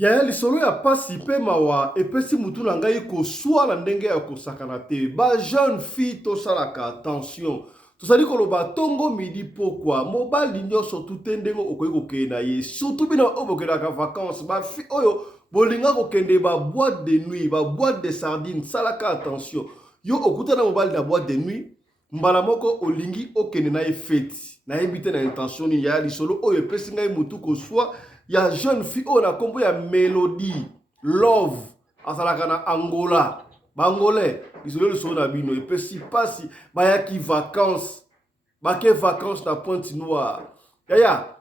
Ya lisolo ya pasi pe mawa epesi mutu na ngai koswa na ndenge ya kosakana te. Ba jeune fille to salaka attention. Tozali koloba tongo midi pokwa mobali nyonso tute ndenge okoki kokende na ye. Surtout bino oyo bokelaka vacances ba fi oyo bolinga kokende ba boîte de nuit, ba boîte de sardines, salaka attention. Yo okutana mobali na boîte de nuit, mbala moko olingi okende na ye feti. Na yebite na intention ni ya lisolo oyo epesi ngai mutu koswa. Il y a jeune fille on a compris ya Mélodie Love asalaka na Angola bangolais isolo le son na bino et puis si pasi ba ya ki vacances ba ke vacances na Pointe-Noire ya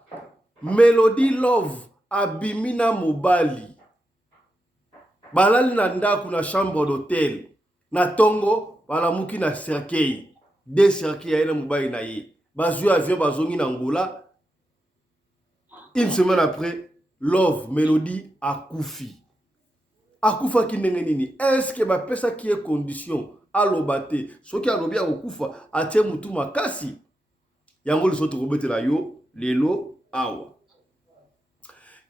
Mélodie Love abimina mobali balali na ndaku na chambre d'hôtel na tongo balamuki na cercueil des cercueils ya ina mobali na ye bazui avion bazongi na Angola. Une semaine après, Love, Mélodie, akufi. Akufa ki ndenge nini? Est-ce que ba pesa qui est condition à l'obate? Ce qui a l'obia okufa, atie mutu makasi. Yango le soto robete la yo, lelo, awa.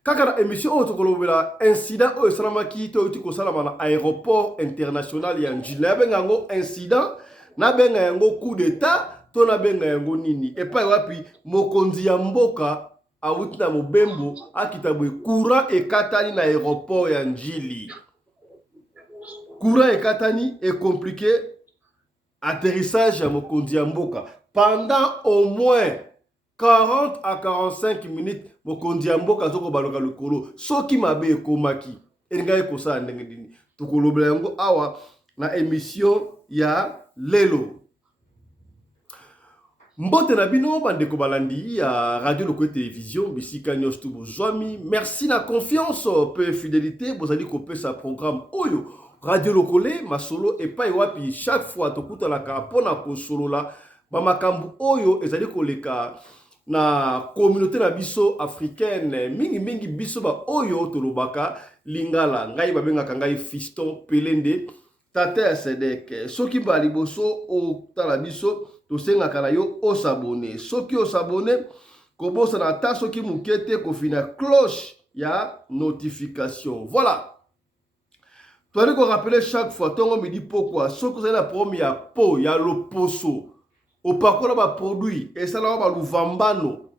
Kaka na émission oyo tokolobela incident oyo esalamaki to yuti kosalama na aéroport international ya Njili. Na benga yango incident, na benga yango coup d'état, to na benga yango nini? Epai wapi mokonzi ya mboka awuti na mobembo akitabwe courant ekatani na aéroport ya Njili. Courant ekatani est compliqué atterrissage ya mokonzi ya mboka. Pendant au moins 40 à 45 minutes mokonzi ya mboka zoko baloka lokolo. Soki mabe ekomaki elinga ekosa ndenge dini. Tokolobela yango awa na émission ya lelo. Mbote na bino bandeko balandi ya Radio Lokole Télévision bisika nyos tu bozwami. Merci na confiance pe fidélité bozali kopesa programme oyo Radio Lokole masolo epai wapi chaque fois tokuta la kapona ko solo la ba makambu oyo ezali koleka na communauté na biso africaine mingi biso ba oyo tolobaka lingala ngai babengaka ngai Fiston Pelende tata ya Sedek soki ba liboso o tala biso tosenga kana yo osabone soki osabone kobosa na ta soki mukete kofina cloche ya notification. Voilà. Tu as rappeler chaque fois tongo midi pourquoi soki c'est la première peau ya loposo opakola ba produit et ça là ba luvambano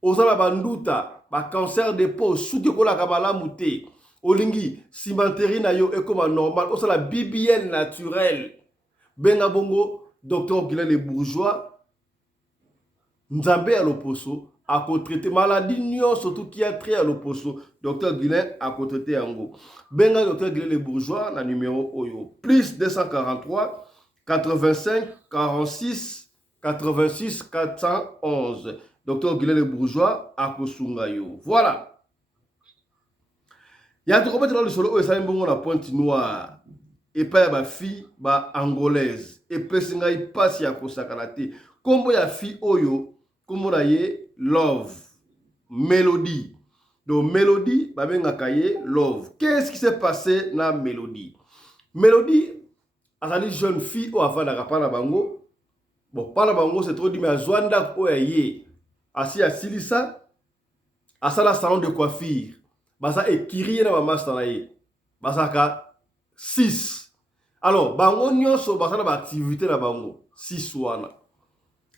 ozala banduta ba cancer de peau soki kola kabala muté olingi cimenterie na yo ekoma normal osala BBL naturel benga bongo Docteur Guilin les bourgeois, Nzambe à l'opposo, à traiter maladie nyon, surtout qui a trait à l'opposo. Docteur Guilin à traiter en gros. Benga Docteur Guilin les bourgeois, la numéro Oyo. Plus 243 85 46 86 411. Docteur Guilin les bourgeois à Kosungayo. Voilà. Il y a tout le monde dans le solo, ça bon la Pointe-Noire. Et pas ba fille ba angolaise et pesinga ipasi ya kosakana te kombo ya fille oyo kombo na ye Love Mélodie. Donc Mélodie ba benga ye Love. Qu'est-ce qui s'est passé na Mélodie? Mélodie azali jeune fille o avant na pa na bango. Bon pa na bango c'est trop dit mais azwanda ko ye asi asilisa asala salon de coiffure basa ekiri na ba master na ye basaka 6. Alors, bango nyonso basala ba activité na bango 6 wana.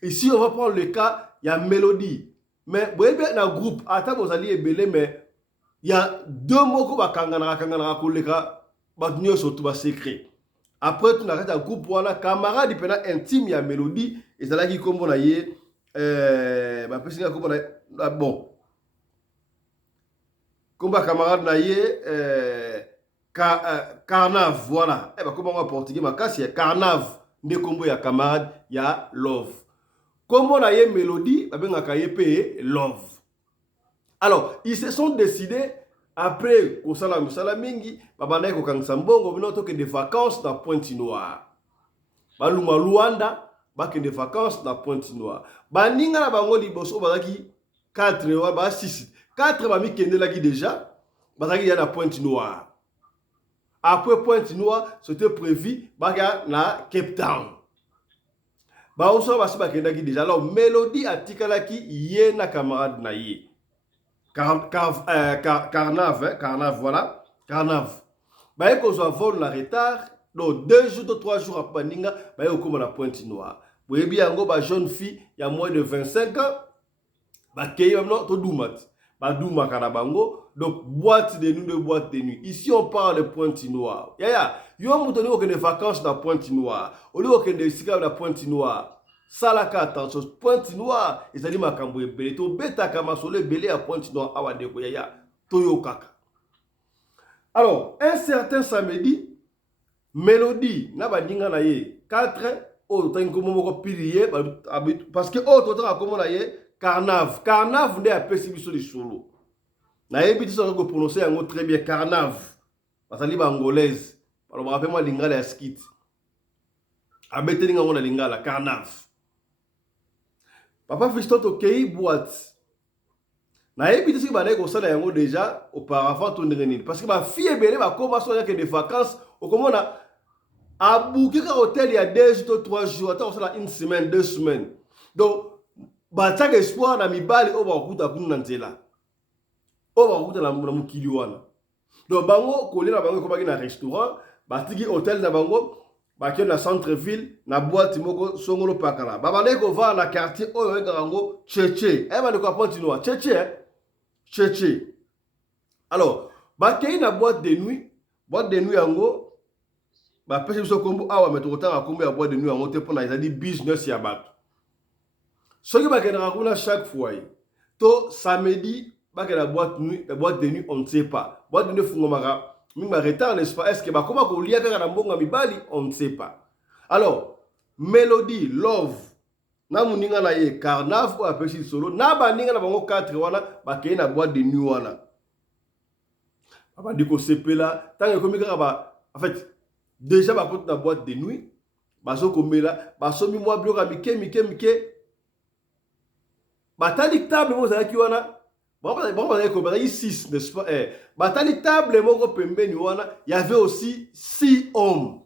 Ici on va prendre le cas il y a Mélodie. Mais boyebe na groupe ata bozali ebele mais il y a deux mots ko bakangana koleka ba nyonso to ba secret. Après tu n'arrêtes un groupe wana camarade pena intime ya Mélodie ezalaki kombo na ye ba pesinga kombo na bon. Komba camarade na ye Carnave, voilà. Eh ben, comment on va portugais, ma casse, c'est Carnave. Nde combo ya camarade, ya Love. Comme on a eu Mélodie, ben on a eu Love. Alors, ils se sont décidés, après, au Salamingi, babana ko kangsambongo, binoto que des vacances dans Pointe-Noire. Baluma Luanda, bak des vacances dans Pointe-Noire. Baninga na bango liboso, bazaki 4, ba 6. 4 ba mi kende laki déjà, bazaki ya na Pointe-Noire. Après Pointe-Noire, c'était prévu baga na Cape Town. Ba oso basi bakendaki déjà. Alors Mélodie atikalaki ye na camarade na ye. Carnave, hein, Carnave, voilà. Carnave. Bah, qu'on soit vol la retard, donc 2 jours, 3 jours après, Ninga, bah, on la pointe noire. Vous voyez bien, une jeune fille, il y a moins de 25 ans, bah, qui est maintenant, tout doumat. Bah, doumat, kanabango. Donc, boîte de nuit. Ici, on parle de pointe noire. Ya, yo, on a des vacances dans pointe noire. On a des cigares dans pointe noire. Salaka attention, pointe noire, et ça dit ma cambo belé, to beta kama sole belé à pointe noire, awa de koyaya, toyo kaka. Alors, un certain samedi, Mélodie, na ba dinga na ye, 4, oh, t'as comme moko pilier, parce que, oh, t'as comme na ye, Carnave. Carnave, n'est à pessibiso de solo. Na ye, biti ça, prononcer un mot très bien, Carnave. Parce que c'est angolaise. Alors, je me rappelle moi, lingala ya skit. Abete linga ngona lingala, Carnave. Papa Fiston tokei boîte. Na ebiti si ba ko sala yango déjà auparavant to ndengeni parce que ba fille belé ba commencer à des vacances au komona a booker ka hôtel il y a 2 jours 3 jours attends ça une semaine 2 semaines. Donc ba taka espoir na mibali o ba kuta kuna nzela. O ba kuta na mukili wana. Donc bango kolela bango ko ba na restaurant ba tiki hôtel na bango bakio na centre-ville, na boîte moko songolo pakala. Babane ko va na quartier oyo engarango Cheche. Ba ko continuer. Cheche. Cheche. Alors, bakei na boîte de nuit yango ba pese biso kombo awa metokota na kombo ya boîte de nuit yango te pona ezali business ya bato. Soki bakena kuna chaque fois. To samedi bakena boîte de nuit on ne sait pas. Boîte de nuit fungomaka minga retard n'est-ce pas? Est-ce que bah comment qu'on lia na mbonga mibali on ne sait pas. Alors Mélodie Love na muninga na ye Carnave ou apesi solo na baninga na bango 4 wana bakei na boîte de nuit wana. Aba diko sepela tant que komika ba en fait déjà ba côté na boîte de nuit bazo komela basomi moi bloka mike batali table mo za ki wana. Bon, il y a 6, n'est-ce pas? Batali table, il y avait aussi 6 hommes.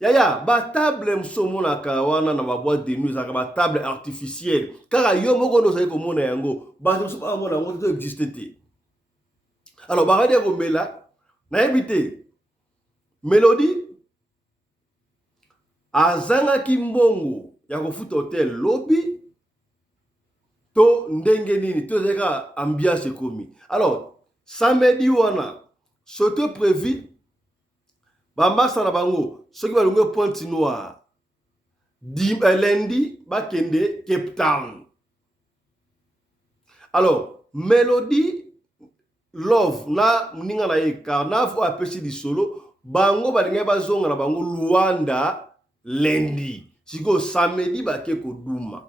Yaya, table msomona kawana na boîte de nuit, ça table artificielle. Car yo moko no sai ko mona yango, ba so pa mona ngo to exister. Alors ba radio ko mela, na ebité. Mélodie azanga kimbongo ya ko futa hotel lobby. To ndenge nini to zeka ambiance komi. Alors samedi wana soto prévu bambasa na bango soki balungo Pointe Noire lundi bakende Cape Town. Alors Mélodie Love na mninga na ye Carnave o apesi di solo bango balinga bazonga na bango Luanda lundi siko samedi bake ko duma.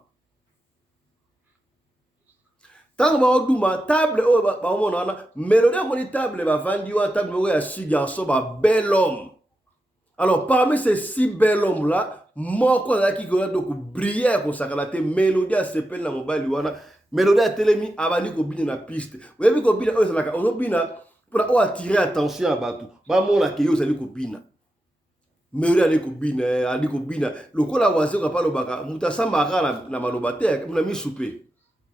Tant que duma table o ba mona na Mélodie ko table ba vandi wa table o ya 6 garçons ba bel homme. Alors parmi ces 6 bel hommes là moko la ki ko donc briller ko sakalate Mélodie a s'appelle na mobile wana Mélodie a telemi abani ko bina na piste. Vous avez ko bina o salaka o bina pour attirer attention à batou. Ba mona ke yo sali ko bina. Mélodie ali ko bina lokola waze ko pa lobaka mutasamba kala na malobate na mi souper.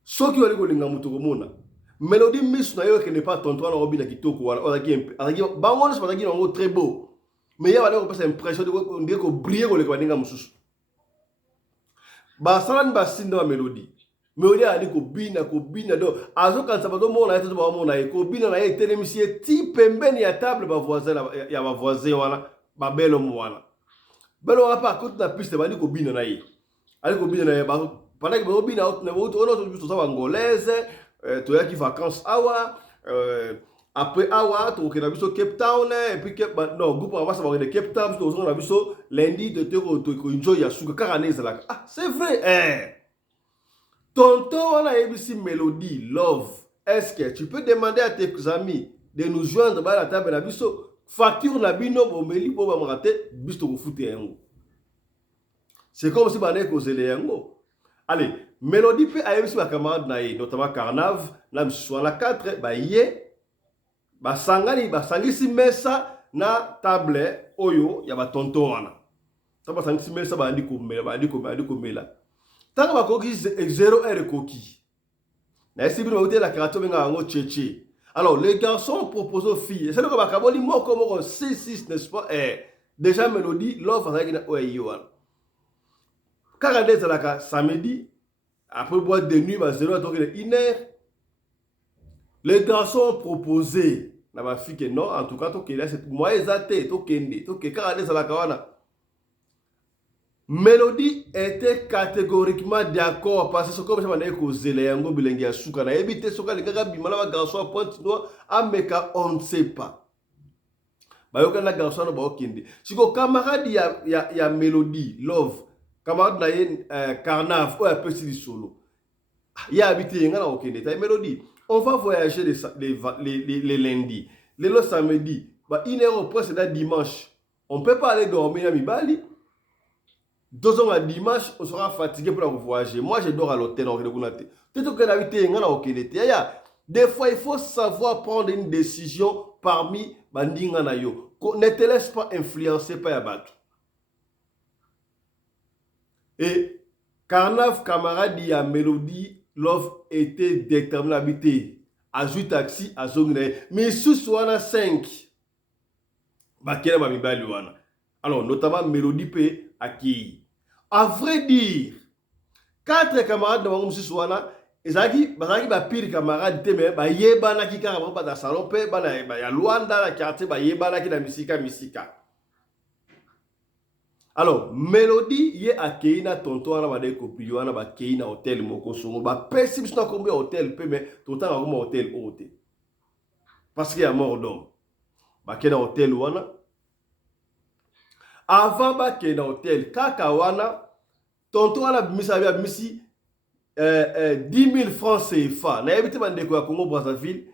Ce qui va aller mona Mélodie miss na yo qui n'est pas tonton na obina kitoko wala azaki bango c'est pas qui est très beau mais il y a ko passer impression de ko briller ko le kwaninga mususu ba salan ba sinda Mélodie ali ko bina do azo kan sabato mona eto ba mona e ko bina na ye telemisi ti pembeni ya table ba voisin ya ba voisin wala ba belo mwana belo wala pa côté la piste ba ali ko bina na ye ba pendant que vous bien on a tout ça angolaise tu as qui vacances awa après awa tu as vu Cape Town et puis non groupe on va savoir de Cape Town tu on a vu lundi de te enjoy ya suka karaneza là ah c'est vrai tonton on a ABC Mélodie Love est-ce que tu peux demander à tes amis de nous joindre à la table na biso facture na bino bomeli bo ba maraté biso ko fouter yango c'est comme si bané ko zele yango. Allez, Mélodie peut aller sur la camarade naïe, notamment Carnave, là, sur la 4, bah, yé, bah, sangani, bah, sangisi mesa na table, oyo, ya ba tonton wana. Taba sangisi mesa, bah, andi kumela. Tanga ba koki 0 R koki. Na esi bino ote la karato benga ngo tchétché. Alors les garçons proposent aux filles. C'est le que bakaboli mo comme 6 n'est-ce pas? Déjà mélodie l'offre avec na ouais yoan. Quand on est là samedi après boîte de nuit bah 0 donc 1h. Les garçons proposés na ba fille que non en tout cas to que là c'est moi exacté to kende to que quand on est là kawana. Mélodie était catégoriquement d'accord parce que c'est comme ça qu'on a causé les yango bilengi ya suka na ebité soka les gars bimala ba garçon pointe noir ameka on ne sait pas. Ba yoka na garçon no ba okende. Siko camarade ya Mélodie Love camarade na ye Carnave ou un peu si solo. Ya habité nga na okende ta Mélodie. On va voyager les lundis. Le samedi, bah 1h au précédent dimanche. On peut pas aller dormir à Mibali. 2 ans à dimanche, on sera fatigué pour voyager. Moi, je dors à l'hôtel. Des fois, il faut savoir prendre une décision parmi Bandinga Nayo. Ne te laisse pas influencer par Yabatou. Et Carnave, camarade, il y a Mélodie, Love était déterminé à habiter. Ajoute taxi, à zone. Mais sous 5. Alors, notamment Mélodie P. Aki. À vrai dire, 4 camarades de Mamou Siswana, ils ont pire camarade, mais yebana qui carrément pas dans salon, ya Luanda, la quartier, yebana qui dans Misika. Alors, Mélodie, yé a Keina, tonton, on a des copies, on a Keina hôtel, moko songo, pessim, c'est combien hôtel, mais tonton a un hôtel haute. Parce qu'il y a mort d'homme. Keina hôtel, wana. Avant Keina hôtel, Kakawana, tonton a misi 10 000 francs CFA. Na habité dans le Congo Brazzaville,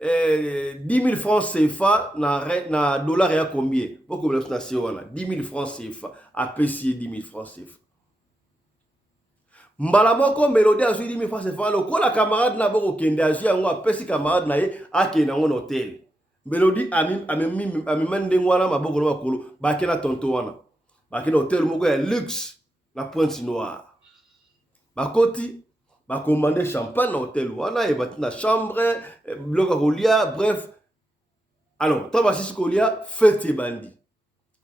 10 000 francs CFA na dollar ya combien? Beaucoup de nation wana 10 000 francs CFA. Apprécier 10 000 francs CFA. Mbala moko Mélodie a 10 000 francs CFA. Ko la camarade na boko kende aji yango apesi camarade na ye ake na ngon hôtel. Mélodie ami mande ngwana maboko na makolo bakena tonto wana. Bakena hôtel moko ya luxe na Pointe Noire. Bakoti commandé champagne dans l'hôtel wana et bâti na chambre bloc à Golia bref. Alors toi basi Golia fête bandi.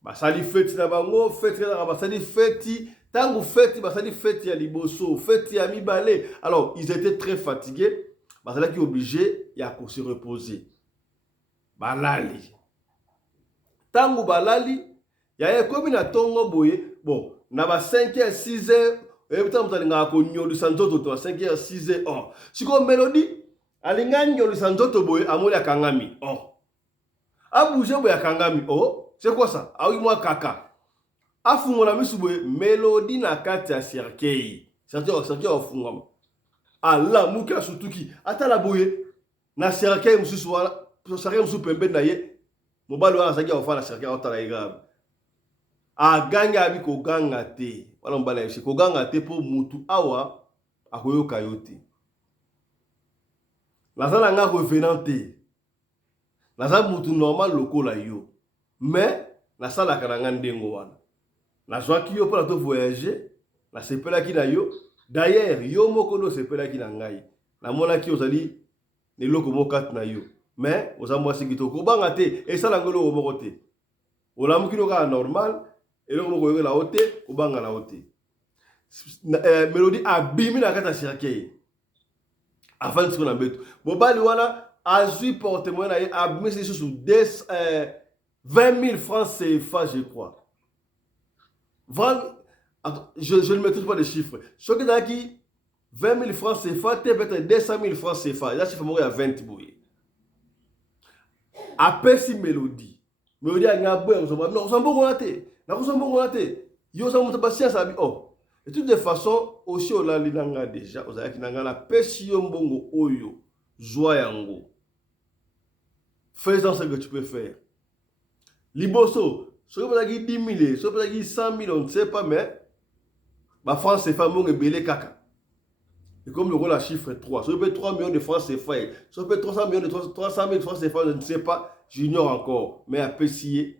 Basali fête na bango fête na basali fête tango fête basali fête ya liboso fête ya mibale. Alors ils étaient très fatigués. Basali qui obligé ya pour se reposer. Balali. Tango balali ya comme na tongo boye bon na ba 5h 6h. Et puis, vous allez vous du santo 5h, 6h. Oh. Si vous Mélodie, allez du santo boy, amoli à Kangami. Oh. A bougé boy à Kangami. Oh. C'est quoi ça? Ah oui, moi, kaka. A fungona misuboy, Mélodie na kati ya cercueil. Cercueil au fungam. Ah là, mouka sutuki. Ata la boye. Na cercueil, monsieur soit. Cercueil, monsieur pembe na ye. Mobalo a cercueil au fa na cercueil au tala grave. A ganga abi ko ganga te. Wala mbala yesi ko ganga te po mutu awa akoyoka yo te. Nazala nga revenant te. Nazala mutu normal lokola yo. Mais nasala kananga ndengo wana. Nazwaki yo pour to voyager, na sepela ki na yo. D'ailleurs, yo moko no sepela ki na ngai. Na mona ki ozali ne loko mokat na yo. Mais ozamwa sikitoko banga te et sala ngolo moko te. Olamuki no ka normal. Et là, on va la haute, on va la haute. Mélodie a bimé la carte à cercueil. Avant de se faire un bête. Bon, bah, lui, a joué porte-moi, a bimé ses sous 20 000 francs CFA, je crois. Je ne maîtrise pas les chiffres. Ce qui est qui 20 000 francs CFA, peut-être 200 000 francs CFA. Là, je fais mourir à 20 bouillés. Après, si Mélodie. Mélodie a gagné, on s'en va, et de toute façon, aussi on a l'inanga déjà, on a l'inanga la pession bongo oyo, joie yango. Fais-en ce que tu peux faire. Liboso, ce que vous avez 10 000, ce que vous avez 100 000, on ne sait pas, mais ma France c'est pas mon belé caca. Et comme le rôle à chiffre 3, ce que 3 millions de francs c'est fait, ce que 300 millions de 300 000 francs c'est fait, je ne sais pas, j'ignore encore, mais à apprécier.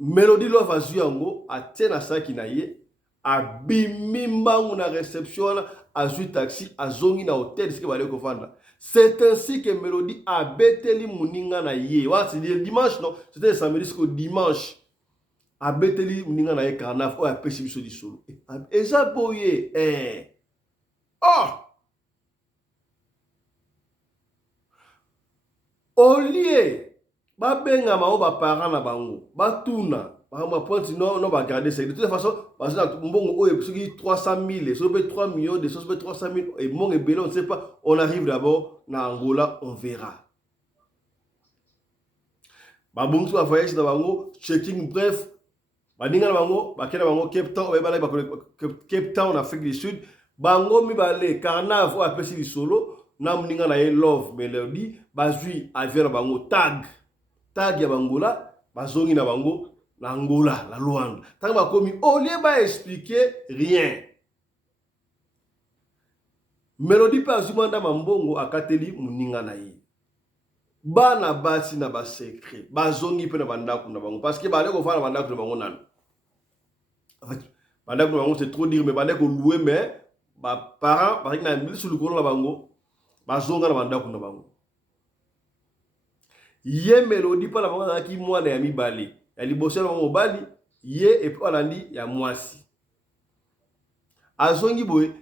Mélodie Love a joué en gros, a tenu à ça qui n'a eu, a bimimba ou na réception, azui taxi azongi na hôtel ce que bale ko fanda. C'est ainsi que Mélodie a beteli muninga na ye. Wa c'est le dimanche non, c'était samedi jusqu'au dimanche. A beteli muninga na ye Carnaf o a pesi biso di solo. Eza boye oh Olie babenga ma o ba parents na bango batuna ba pointe non ba garder ça de toute façon parce que mbongo oyo soki 300 000 soki 3 millions de soki 300 000 et mon et belon on ne sait pas, on arrive d'abord na Angola on verra ba bongo ba voyage na bango checking bref ba ninga na bango ba kena bango Cape Town ba bala ba Cape Town en Afrique du Sud bango mi balé Carnaval a pesi di solo na mninga na ye Love Melody bazui avion na bango tag ya bangola bazongi na bango na Angola la Luanda tant ba komi au lieu ba expliquer rien Melody pa azumanda mambongo akateli muninga na ye bana basi na ba secret bazongi pe na bandako na bango parce que ba ko fala bandako na bango nanu en fait bandako na bango c'est trop dire mais bandako louer mais ba parents parce que na mbili sur le colon na bango bazonga na bandako na bango ye Melody pa la bango ki mwana ya mibale ya liboso na bango bali ye et puis alandi ya mwasi azongi boy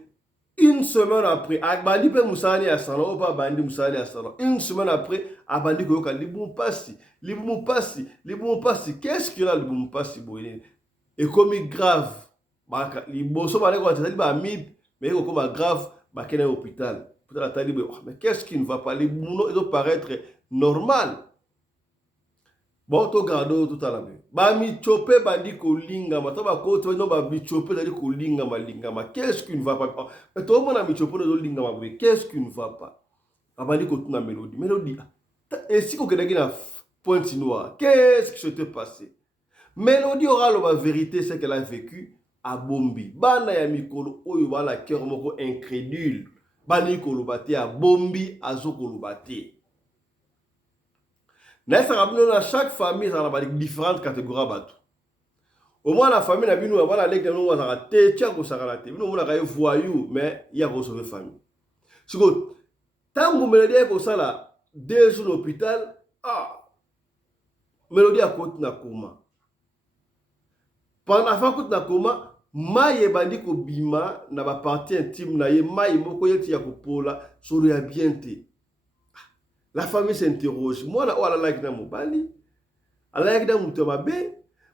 une semaine après abandi pe musani ya salon pa bandi musani ya salon une semaine après abandi ko yoka libumu pasi qu'est-ce que là libumu pasi boy et comme grave ba liboso ba ko tali ba mip mais ko comme grave ba kena hôpital peut-être tali mais qu'est-ce qui ne va pas libumu doit paraître normal. Bon, to gardo tout à l'heure. Ba mi chope bandi ko linga ma to ba ko to no ba mi chope dali ko linga ma qu'est-ce qui ne va pas? Mais to mo na mi chope no linga ma boy qu'est-ce qui ne va pas? Abandi ko tuna Mélodie et si ko kedaki na Pointe Noire qu'est-ce qui s'était passé? Mélodie aura la vérité c'est qu'elle a vécu à Bombi bana ya mikolo oyo bala cœur moko incrédule bani ko lobate à Bombi azoko lobate. Dans chaque famille, ça a différentes catégories. Au moins, la famille, elle a dit que nous avons un voyou, mais il y a une famille. Tant que Mélodie est ça là, 2 jours à l'hôpital, Mélodie a côté na coma. Pendant la fin de coma, maïe bandi ko bima na ba partie intime na ye maïe moko yeti ya kopola solo ya bienté. La famille s'interroge. Moi, on a la guida mobali. On a la guida moutomabe.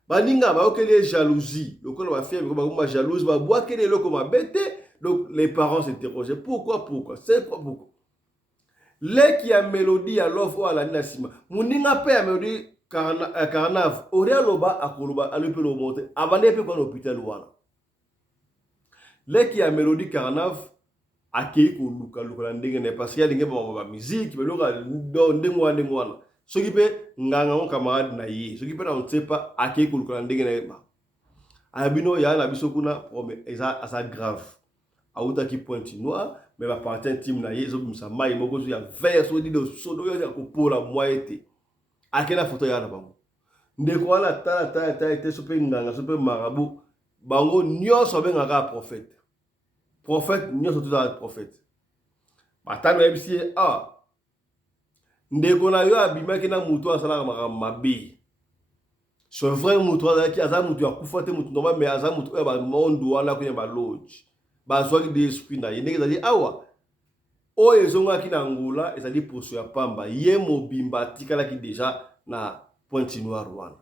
Baninga, ba okele jalousie. Donc, on va faire comme jalouse. Ba boire quel est le comme bête. Donc, les parents s'interrogent. Pourquoi? C'est quoi pourquoi? Les qui a Mélodie à l'offre ou à la Nassima. Mouninga pe a Mélodie Carnave. Auréa loba à Koloba à l'épée au monte. Abandé pe qu'on hôpital ouana. Les qui a Mélodie Carnave. Akei ko luka ndenge ne parce qu'il y a ndenge ba musique mais loka ndenge wana soki pe nganga on camarade na ye soki pe na on sait pas akei ko luka ndenge ne ba abino ya na biso kuna mais eza grave auta ki Pointe Noire mais ba partie intime na ye zo bimsa mai moko zo ya vers so di do so do ya ko pola moite akena photo ya na bango ndeko wana ta ete so pe nganga so pe marabout bango nyonso bengaka prophète. Prophète, nous sommes tous les prophètes. Batano MC ndeko na yo abimaki na mutu asala mabe. Ce vrai mutu azaki aza mutu akufa te mutu normal mais aza mutu ba monde wana ko ba lodge. Ba zwaki de esprit na yene ezali awa. O ezonga ki na Angola ezali poso ya pamba. Ye mobimba tikala ki déjà na Pointe Noire wana.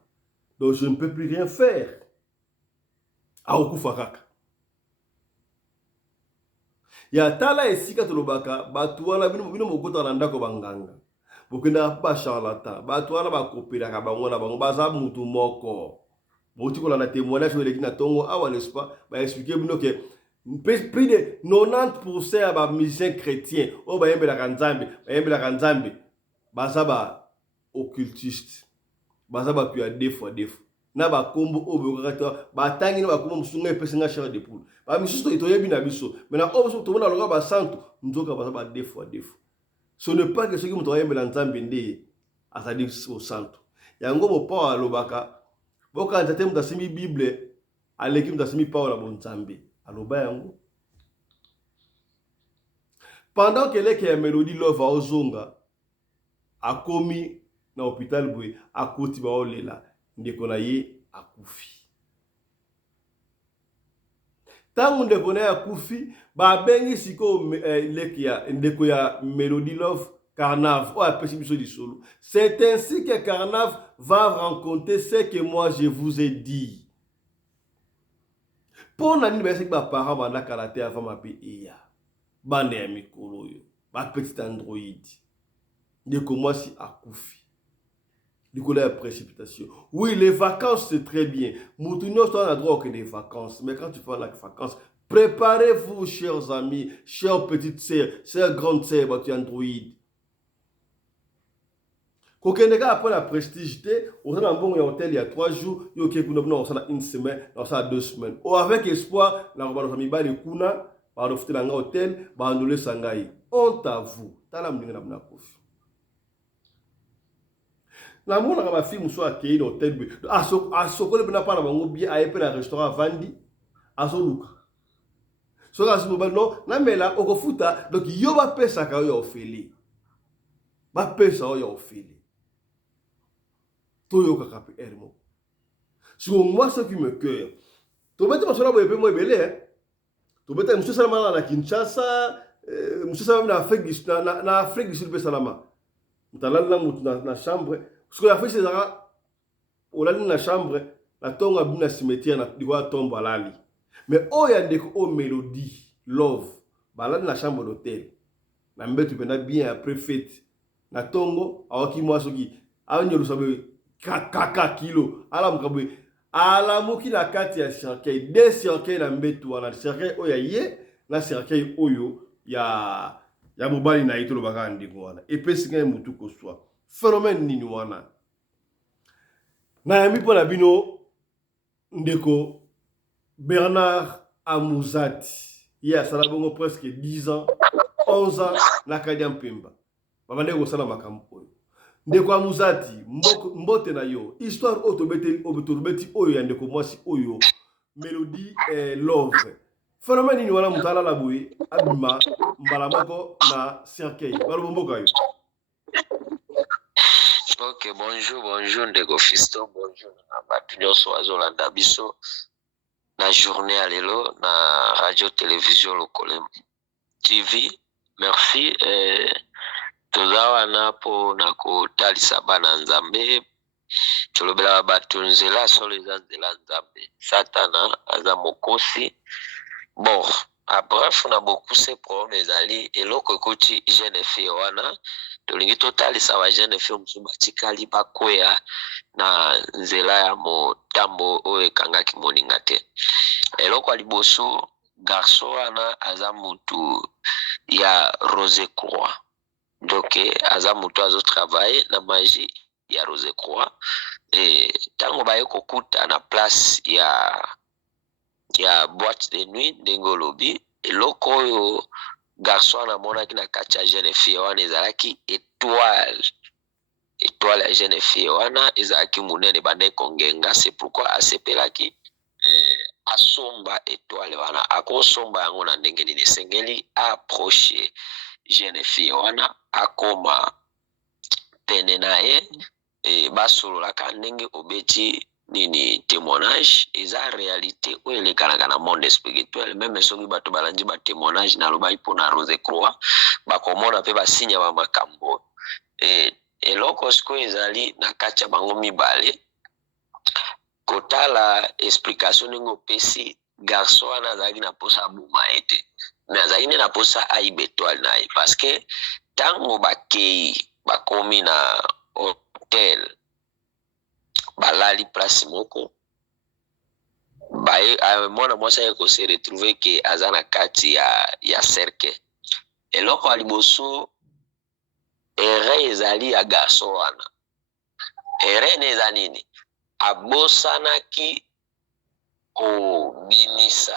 Donc je ne peux plus rien faire. Akufa kaka. Ya tala esika tolobaka batu wana bino mokota na ndako banganga bokenda ba charlatan batu wana bakopela ka bango na bango baza mutu moko boti kola na témoignage sur l'église na tongo awa n'est-ce pas ba expliquer bino que plus de 90% ya ba musiciens chrétiens o ba yembela Nzambe baza ba occultiste baza ba puis à deux fois na ba kombo obo kaka ba tangi na ba kombo musunga epesinga chair de poule ba misusto itoyebi na biso mais na obo to mona loka ba santo nzoka ba ba deux fois ce n'est pas que ce qui muto yembela Nzambe ndé azali au santo yango mo pa alobaka boka ntate mutasimi bible aleki mutasimi pa la bon Nzambe aloba yango Pendant qu'elle est que Melody Love a ozonga, a komi na hôpital boy, a koti ba olela, ndeko na ye akufi. Tangu ndeko na ye akufi, ba bengi siko leki ya ndeko ya Melody Love Carnave, oh apesi biso di solo. C'est ainsi que Carnave va rencontrer ce que moi je vous ai dit. Pour nani ba seki ba parents banda karaté avant ma pe iya. Bande ya mikolo yo, ba petit android. Ndeko moi si akufi. Du coup, la précipitation. Oui, les vacances, c'est très bien. Moutounio, on a droit que des vacances. Mais quand tu fais les vacances, préparez-vous, chers amis, chères petites sœurs, chères grandes sœurs, votre Android. Quand on a après la prestigité, on a un bon hôtel il y a 3 jours, il y a une semaine, on a 2 semaines. Ou avec espoir, on a mis les kuna, on a fait un hôtel, on a annulé Sangaï. Honte à vous. T'as la mona ka ba film so akei no telbe asokole bena pa na bango bien ayepe na restaurant vandi azoluka so ka simo ba no na mela okofuta donc yo ba pesa ka yo ofeli ba pesa yo ofeli to yo ka kapi ermo sur moi ce qui me cœur to bete ba sola bo epe mo ebele to bete monsieur salama na Kinshasa monsieur salama na Afrique du Sud pe salama mtalala mutu na chambre. Ce qu'on a fait, c'est que on a dans la chambre, la tombe a bien cimetière, na diwa tombe à l'ali. Mais oh y a des mélodie, love, bah là dans la chambre d'hôtel. Na mbetu penda bien après fête. Na tongo, aoki moi soki, aonyo lusabe kaka kilo, ala mkabwe. Ala moki na kati ya cercueil, des cercueils na mbetu wana cercueil oya ye, na cercueil oyo ya mobali na ito lo baka ndiko wana. Epesi ngai mutu ko swa. Phénomène nini wana na yami po na bino ndeko Bernard Amouzati ye asala bongo presque 10 ans 11 ans na Kadia Mpemba babande ko sala makambo oyo ndeko Amouzati mbote na yo histoire otobeti oyo ya ndeko mwasi oyo Melody Love phénomène nini wana mutala la boye abima mbala moko na cercueil balobomboka yo. Ok, bonjour, Ndego Fisto, bonjour, Batunyoso Azolanda Biso, na journée à l'élo, na radio-télévision Lokole TV, merci, tozawa napo na kotalisa bana nzambe, tolobela batunzela soleza nzela nzambe, satana aza mokosi, bon, bref, on a beaucoup ces problèmes ezali, eloko ekoti jeune fille wana, tolingi totalisa ba jeune fille musu batikali bakwea na nzela ya motambo oyo ekangaki moninga te. Eloko liboso garçon wana aza mutu ya Rose Croix. Donc aza mutu azo travailler na magie ya Rose Croix. Tango baye kokuta na place ya boîte de nuit ndenge lobi eloko oyo garçon na monaki na kati ya jeune fille wana ezalaki étoile ya jeune fille wana ezalaki munene bande kongenga. C'est pourquoi asepelaki asomba étoile wana akosomba yango na ndenge nini esengeli approcher jeune fille wana akoma pene na ye basololaka ndenge obeti nini témoignage eza réalité oyo elekanaka na monde spirituel. Même soki bato balandi ba témoignage na lobai mpona Rose Croix bakomona mpe basinya ba makambo eloko sikoyo ezali na kati ya bango mibale kotala explication ndenge opesi garçon wana azalaki na posa aboma ye te mais azalaki nde na posa ayiba étoile na ye parce que ntango bakei bakomi na hotel balali place moko baye mwana mwasi aye kose retrouve ke aza na kati ya cercle. Eloko ya liboso ere ezali ya garçon wana ere eza nini abosanaki kobimisa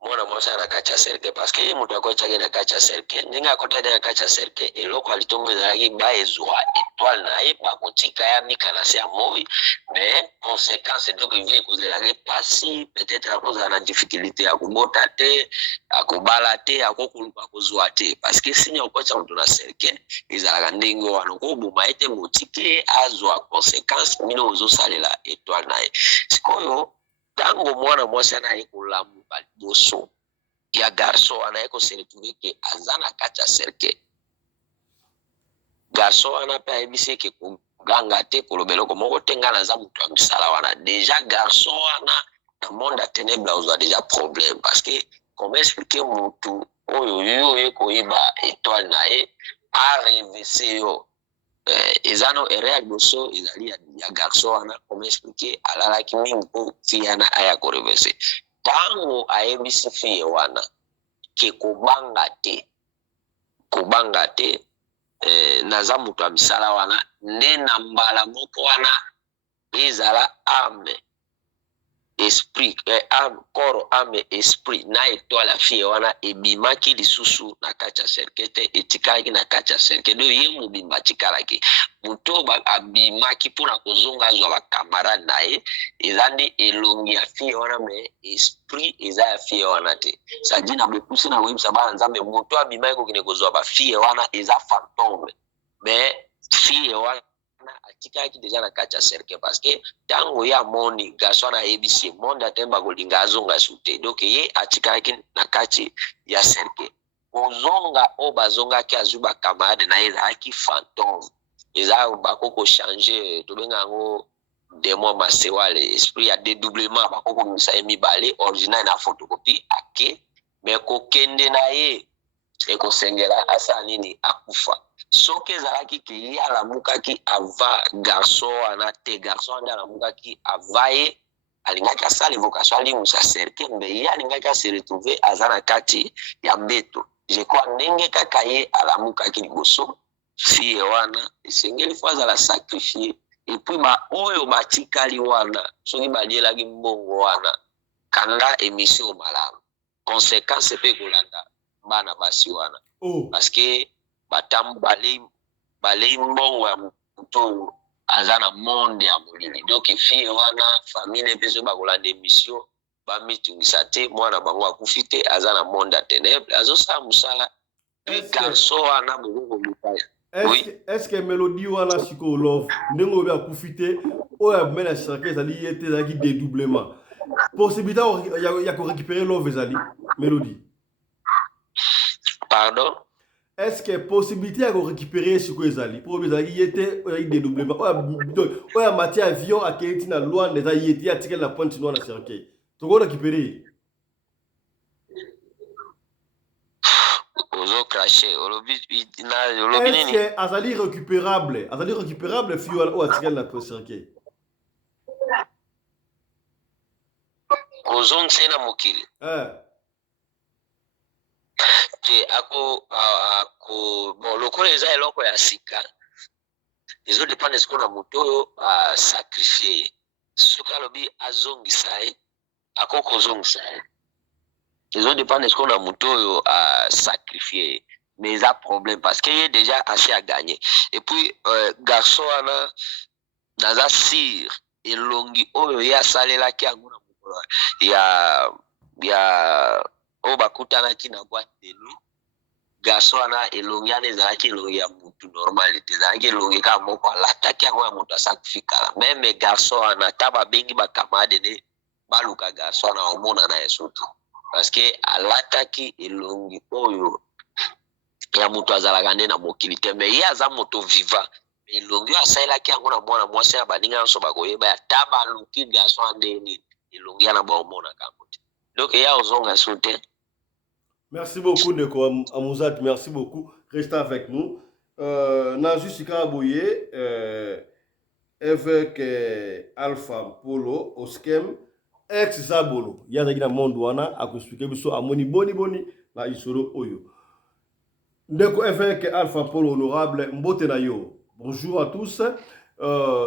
mwana mwasi na kati ya cercle parce que ye moto akotaki na kati ya cercle ndenge akotaki na kati ya cercle eloko alitongo ezalaki baezwa étoile na ye bakotika ya mikana se ya moi mais conséquence donc vie ekozalaka pasi peut-être akozala na difficulté ya kobota te akobala te akokoluka kozwa te parce que signe okotisa moto na cercle ezalaka ndenge wana okoboma ete motike azwa conséquence mino ozosalela étoile na ye sikoyo ntango mwana mwasi ana ye kolamuka liboso ya garçon wana ye koseretrouve ke aza na kati ya cercle garçon wana mpe ayebisi eke koganga te koloba eloko moko te nga naza moto ya misala wana déjà garçon wana na monde ya ténèbre ozwa déjà problème parce que comment expliquer motu oyo yo ye koyeba étoile na ye arevese yo eza no ere ya liboso ezali ya garçon wana comment expliquer alalaki mingi mpo fille wana aya korevese ntango ayebisi fille wana ke kobanga te naza moto ya misala wana nde na mbala moko wana ezala ame esprit ame corps ame esprit na étoile ya fille wana ebimaki lisusu na kati ya cercle te etikalaki na kati ya cercle nde ye mobimba atikalaki moto abimaki mpona kozonga azwa bakamarade na ye eza nde elongi ya fille wana me esprit eza ya fille wana te sadi na bopusi na koyebisa bana nzambe moto abimaki kokende kozwa bafille wana eza fantôme me fille wana atikaki deja na kati ya cercle parce que ntango ye amoni garçon wana ayebisi monde atemba kolinga azonga su te donc ye atikaki na kati ya cercle kozonga oyo bazongaki azwi bakamarade na ye ezalaki fantôme eza bakoko change tobenga yango démon masewale esprit ya dédoublement bakokomisa ye mibale original na photocopie ake me kokende na ye ekosengela asala nini akufa soki ezalaki ke ye alamukaki ava garçon wana te garçon wana alamukaki ava ye alingaki asala évocation alimusa cercle mbe ye alingaki ase retrouve aza na kati ya mbeto je crois ndenge kaka ye alamukaki liboso fille wana esengeli fo azala sacrifie epuis baoyo batikali wana soki balielaki mbongo wana kanga émission malamu conséquence mpe kolanda bana basi wana parce que batambu balei mbongo ya moto oyo aza na monde ya molili donc fille wana famille mpe so bakolanda émission bamitungisa te mwana bango akufi te aza na monde ya ténèbre azosala mosala garçon wana bokokoluka est-ce que mélodie wana sikoyo love ndenge oyo akufi te oyo amena na cercle ezali ye te ezalaki dédoublement possibilité ya korécupérer love ezali mélodie pardon est-ce que possibilité ya korécupérer sikoyo ezali mpo oyo ezalaki ye te oyo ezalaki dédoublement oyo amati avion akei ntina lwanda eza ye te ye atikali na pointe noir na cercle tokorécupérer ozo cracher olobi est-ce que azali récupérable fille wana oyo atikali na cercle ozongisa na mokili te bon lokola eza eloko ya sika ezodepende sikoyo na moto oyo asakrifie ye soki alobi azongisa ye akokozongisa ye ezodepende sikoyo na moto oyo asakrifie ye mais eza problème parce que ye déjà assez a gagné et puis garçon wana naza sire elongi oyo ye asalelaki yango na mokolo ya oyo bakutanaki na boîte de nuit garçon wana elongi wana ezalaki elongi ya motu normal te ezalaki elongi kaka moko alataki yango ya moto asakifikala meme garçon wana ata babengi bakamarade ne baluka garçon wana omona na ye surtout parce que alataki elongi oyo ya moto azalaka nde na mokili te me ye aza moto vivant elongi oyo asalelaki yango na mwana mwasi ya baninga nyonso bakoyeba ata baluki garçon ande nini elongi wana baomonaka yango te donc ye ozonga so te. Merci beaucoup, Ndeko Amouzat. Merci beaucoup. Restez avec nous. Najusi Karaboye, avec Alpha Polo, Oskem, ex-Zabolo. Il y a des gens qui ont expliqué que Amoni Boni, la Isoro Oyo. Ndeko avec Alpha Polo honorable, Mbote Nayo. Bonjour à tous.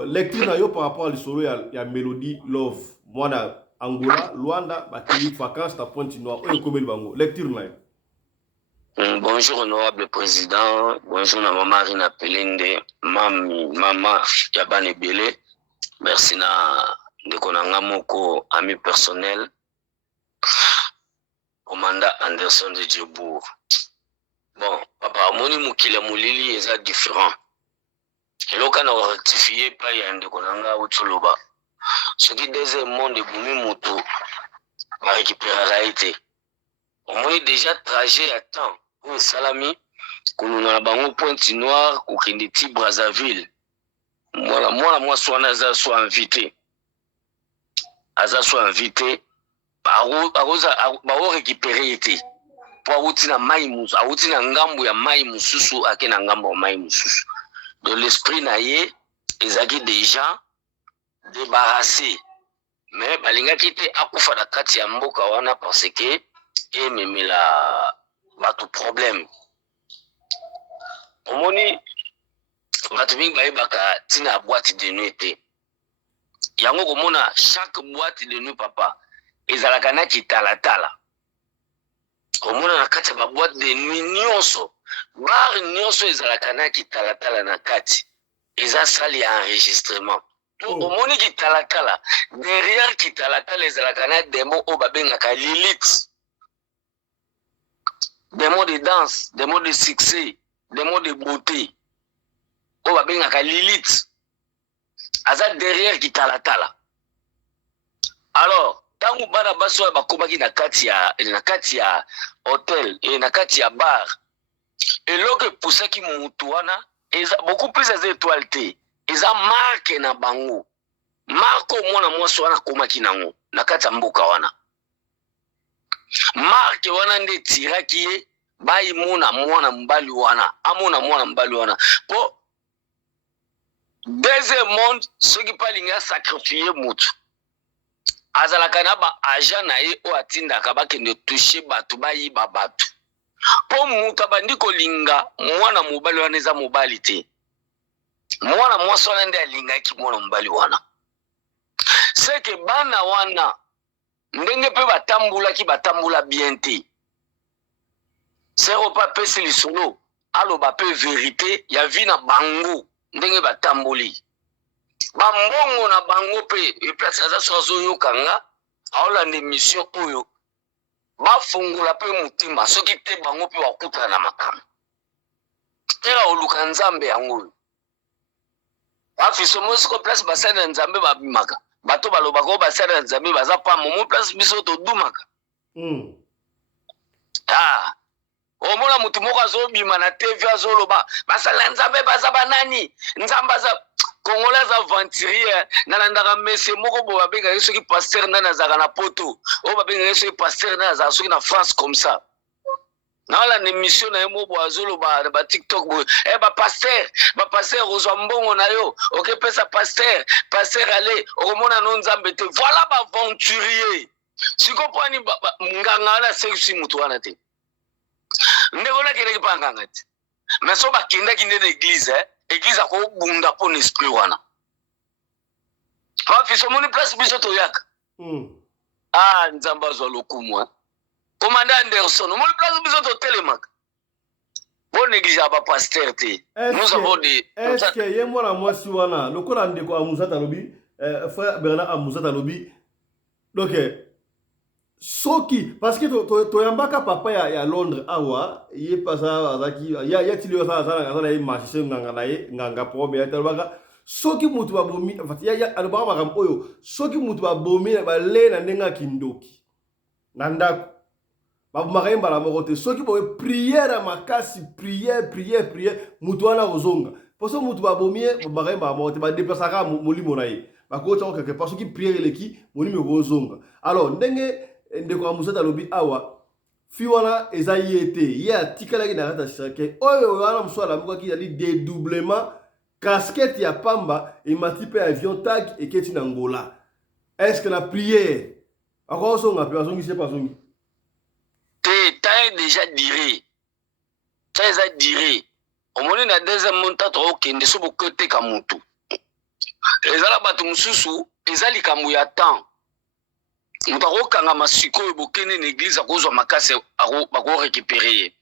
Lecture Nayo par rapport à l'Isoro, il y a Mélodie Love. Moi, Angola, Luanda, Bakili, vacances, ta pointe noire. Oyo Komel Bango. Lecture Nayo. Bonjour honorable président, bonjour na mama Rina Pelende, mama Yabane Bele, merci na ndeko na nga moko ami personnel, commandant Anderson de Djebour. Bon, papa moni mukile mulili eza différent. Eloka na rectifier pa ya ndeko na nga utuluba. Ce qui deuxième monde bumi mutu va récupérer été. On moni déjà trajet à temps. Pour salami kununa na bango Pointe Noire kokende ti Brazzaville. Moi swana za so invité. Aza so invité ba récupérer été. Pour outi na mai musu, outi na ngambo ya mai mususu ake na ngambo ya mai mususu. De l'esprit na ye ezaki déjà débarrassé. Mais balingaki te akufa na kati ya mboka wana parce que ememela bato problème. Omoni bato mingi bayebaka tina boîte de nuit te. Yango komona chaque boîte de nuit papa ezalaka na kitalatala. Komona na kati ya ba boîte de nuit nyonso, bar nyonso ezalaka na kitalatala na kati. Eza sali ya enregistrement. Omoni kitalatala, derrière kitalatala ezalaka na demo o babengaka Lilith. Des mots de danse, des mots de succès, des mots de beauté. O babengaka Lilith. Aza derrière kitalatala. Alors, tangu bana baso bakomaki na kati ya hôtel et na kati ya bar. Et loke poussaki mutu wana, eza beaucoup plus des étoiles te. Eza marque na bango. Marque mwana mwasi wana komaki nango na kati ya mboka wana. Marque wana nde tiraki ye bayi mona mwana mbali wana, amona mwana mbali wana. Po deuxième monde soki palinga sacrifier mutu. Azalaka na ba agent na ye o atindaka bakende toucher batu bayiba batu. Po mutu abandi kolinga mwana mobali wana eza mobali te. Mwana mwasi wana nde alingaki mwana mobali wana. C'est que bana wana ndenge pe batambula bien te. Sero pa pesi lisolo aloba pe vérité ya vi na bango ndenge batambuli. Bambongo na bango pe place za sozo yokanga aolande mission oyo bafungula pe mutima soki te bango pe wakuta na makama. Tela oluka nzambe yango. Afiso mosiko place basana nzambe babimaka. Bato baloba ko basana nzambe baza pa momo place biso to dumaka. Omona mutu moko azobima na TV azoloba basala nzambe baza banani nzamba za Congolais aventurier nalandaka messe moko bo babenga yeso ki pasteur na nazaka na poto o babenga yeso ki pasteur na nazaka soki na France comme ça na la émission na yemo bo azoloba ba TikTok bo ba pasteur ozwa mbongo na yo OK pesa pasteur ale okomona no nzambe te voilà ba aventurier siko pwani nganga na sexy mutu wana te. Ndekona kene kipanga ngati. Mais so bakenda kinde na église église ako bunda pour l'esprit wana. Fa fiso moni place biso to yaka. Nzamba zo lokumwa. Commandant Anderson, moni place biso to telemaka. Bon église aba pasteur te. Nous avons des est-ce que yemo na mwasi wana lokola ndeko amuzata lobi frère Bernard amuzata lobi. Donc soki parce que to yambaka papa ya Londres awa ye pasa azaki ya tilio sa na ye marché nganga na ye nganga probe ya talbaka soki mutu babomi en fait ya alobaka makambo oyo soki mutu babomi ba le na ndenga kindoki na ndako babomaka ye mbala moko te soki boye prière makasi prière mutu wana kozonga poso mutu babomi babomaka ye mbala moko te ba déplacera molimo na ye bakota quelque part soki prière eleki molimo kozonga alors ndenge ndeko amuzata lobi awa fi wana eza yete ya tikalaki na kata sake oyo wana mswala mukaki ali dédoublement casquette ya pamba et matipe avion tag et keti na ngola. Est-ce que la prière encore son appel azongi c'est pas zongi t'as déjà diré t'as diré au moment na deuxième monta to okende so bokote ka mutu ezala batu mususu ezali kamu ya temps. Mutu akokanga masiko oyo bokende na église akozwa makasi bako récupérer.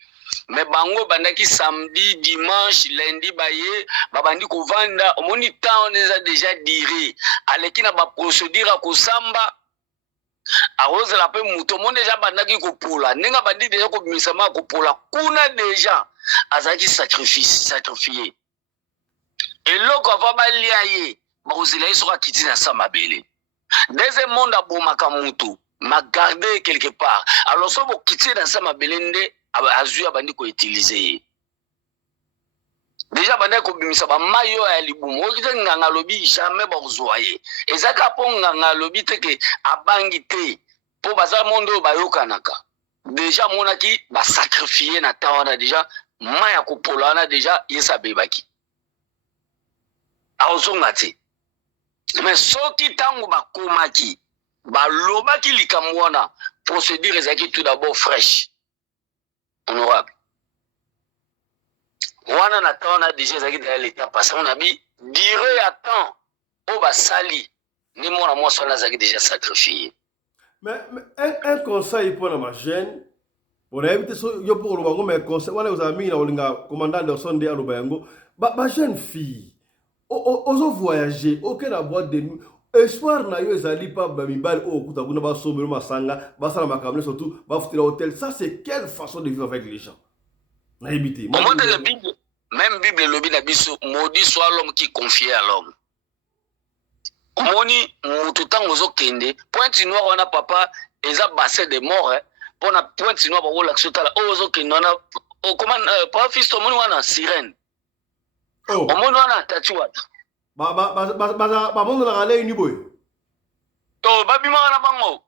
mais bango bandaki samedi dimanche lundi baye babandi kovanda omoni temps on a déjà diré aleki na ba procédure ya kosamba akozela pe muto mo déjà bandaki kopola ndenge bandi déjà kobimisama kopola kuna déjà azalaki sacrifié eloko ava balia ye bakozela ye soki akiti na sa mabele deuxième monde abomaka mutu ma garder quelque part alors so bokiti na sa mabele nde azwi abandi koutilize ye déjà bandaki kobimisa bamai oyo ya libumu oki te nganga alobi jamais bakozwa ye ezaka mpo nganga alobi teke abangi te mpo baza monde oyo bayokanaka déjà monaki basacrifie na ta wana déjà mai ya kopola wana déjà yesi abebaki akozonga te mais soki ntango bakomaki balobaki likambo wana procédure ezalaki tout d'abord fraîche honorable wana na temps wana déjà ezalaki déjà l'état passé on a bi dire ya temps oyo basali nde mwana mwasi wana azalaki déjà sacrifié. Mais un conseil pour la jeune, on a évité ça, yo pour le bango, mais conseil, voilà, vous avez mis la commandant de Sunday à l'Obango, ma jeune fille, oso voyager, aucun la boîte de nuit, espoir na yo ezali pa bamibali o kuta kuna ba somero masanga, ba sala makamle surtout, ba foutre l'hôtel, ça c'est quelle façon de vivre avec les gens? Na évité. Même Bible lobi na biso, maudit soit l'homme qui confie à l'homme. Moni mutu tango ozokende pointe noire wana papa eza bassin de mort pona pointe noire ba l'action tala ozokende wana comment pas fils to moni wana sirène omoni wana tati wata ba mondo na ale ni boy to babima wana bango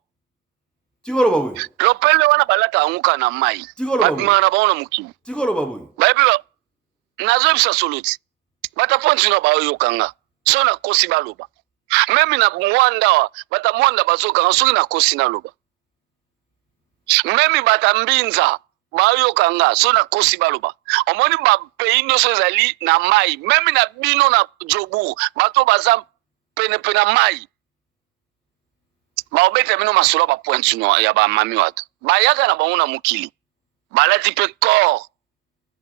tikolo baboy lopele wana balata anguka na mai babima na bango na mukili tikolo baboy bayebi nazo bisa soluti bata pointe noire ba oyokanga so na kosi baloba même na mwanda bata mwanda bazoka soki na kosi na loba même bata mbinza bayokanga so na kosi baloba omoni ba pays nyonso ezali na mai même na bino na Jobour bato baza pene pene mai ba obeta bino masolo ba point no ya ba mami wata bayaka na bango na mukili balati pe corps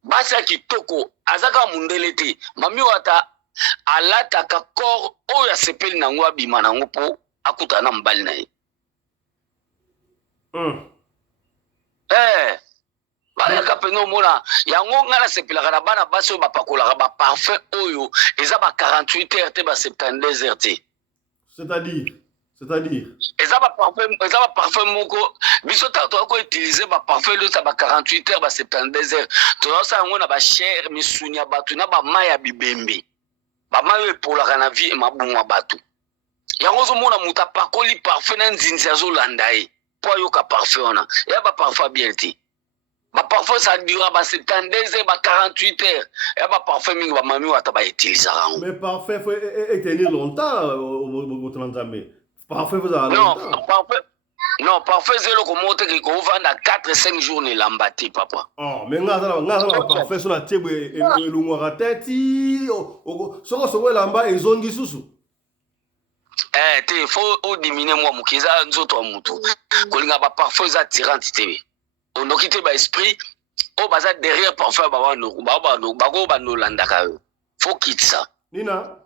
basa kitoko azaka mundele te mami wata alataka corps oyo asepeli nango abima nango mpo akutana na mbali na ye bayaka mpenza omona yango ngai nasepelaka na bana basi oyo bapakolaka baparfum oyo eza ba 48 heures te ba 72 heures te c'est-à-dire eza baparfum moko biso taka toya koutilize baparfum elota ba 48 heures ba 72 heures tozosala yango na bachere misuni ya bato na bamai ya bibembe bamai oyo epolaka na vie mabumu ya bato yango ozomona moto apakoli parfum na nzinzi azolanda ye mpo ayoka parfum wana eya baparfum bien te baparfum ça dura ba 72 heures ba 48 heures eya baparfum mingi bamami wata bautilisaka yango mais parfum faut tenir longtemps votre nzambe parfum vous avez longtemps non parfum zelo ko te ko vanda 4-5 jours ne lamba te papa mais ngaza parfum so na tebo elungwaka teti soko lamba ezongi susu te faut diminuer moi mukiza nzoto wa mutu kolinga ba parfum za tirante te onoki te ba esprit o baza derrière parfum ba wana bako ba no landaka yo faut quitter ça nina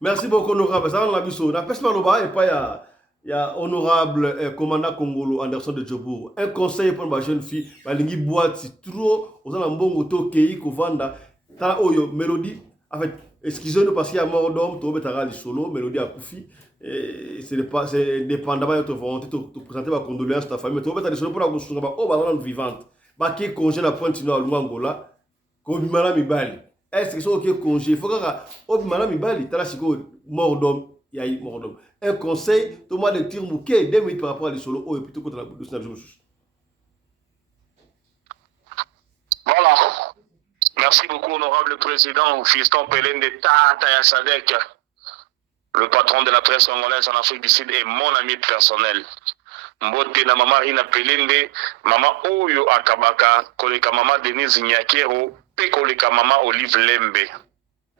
merci beaucoup honorable ça on a biso na pesa loba et pas ya honorable commandant Congolo Anderson de Jobour un conseil pour ma jeune fille balingi boîte trop aux mbongo to kei kovanda ta oyo mélodie en fait excusez-nous parce qu'il y a mort d'homme to betara li solo mélodie a kufi c'est dépendamment de votre volonté de présenter ma condoléance à ta famille to betara li solo pour la kusunga ba o ba vivante ba ke congé la pointe no Angola ko bimala mibali est-ce que c'est ok congé faut que bimala mibali tala siko mort d'homme ya mort d'homme un conseil to moi de tir mouké 2 minutes par rapport à li solo o plutôt contre la snap. Voilà. Merci beaucoup, honorable président, Fiston Pelende Tata Yasadek, le patron de la presse congolaise en Afrique du Sud et mon ami personnel. Mbote na mama Rina Pelende, mama Oyo Akabaka, koleka mama Denise Nyakero, pe koleka mama Olive Lembe.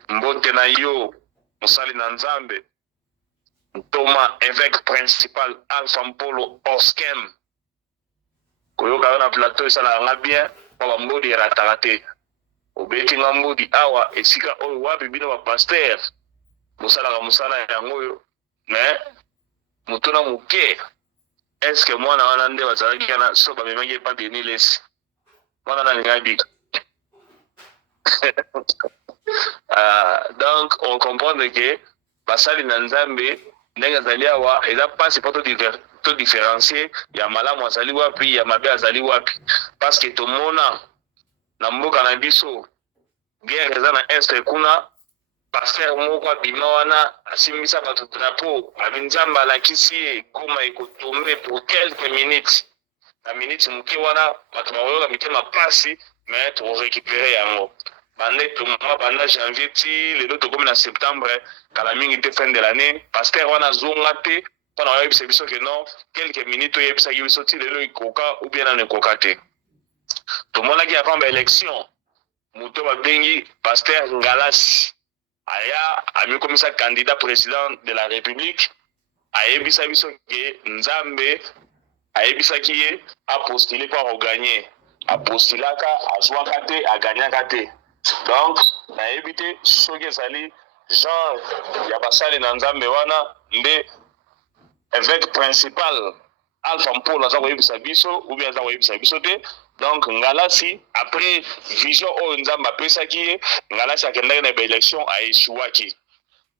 Mbote na yo, Musali Nanzambe, Thomas, évêque principal Alpha Mpolo Oskem. koyoka na plateau esalaka bien mpo bambodi erataka te obeti nga mbodi awa esika oyo wapi bino bapaster bosalaka mosala yango oyo me moto na moke eske mwana wana nde bazalaki wana so bamemaki epa Denis Lesi mwana na alingai bika donc on comprendre que basali na nzambe ndenge azali awa eza mpasi mpo to différencier ya malamu azali wapi ya mabe azali wapi parce que tomona na mboka na biso guerre eza na este kuna paster moko abima wana asimbisa bato drapeau abi nzambe alakisi ye goma ekotombe pour quelques minutes na minute moke wana bato bakoyoka mitema mpasi mais tokorécupere yango bande toma banda janvier ti lelo tokomi na septembre kala mingi te fin de l'année paster wana azonga te mpona koyebisa biso ke non quelques minutes oyebisaki biso ti lelo ekoka ou bien nano ekoka te tomonaki avant baélection moto babengi paster Ngalasi aya amikomisa candidat président de la république ayebisa biso ke nzambe ayebisaki ye apostule mpo akoganye apostulaka azwaka te aganyaka te donc nayebi te soki ezali genre ya basali na nzambe wana nde évêque principal Alpha Mpolo aza koyebisa biso ou bien aza koyebisa biso te donc Ngalasi après vision oyo nzambe apesaki ye Ngalasi akendaki na baélection aeshuwaki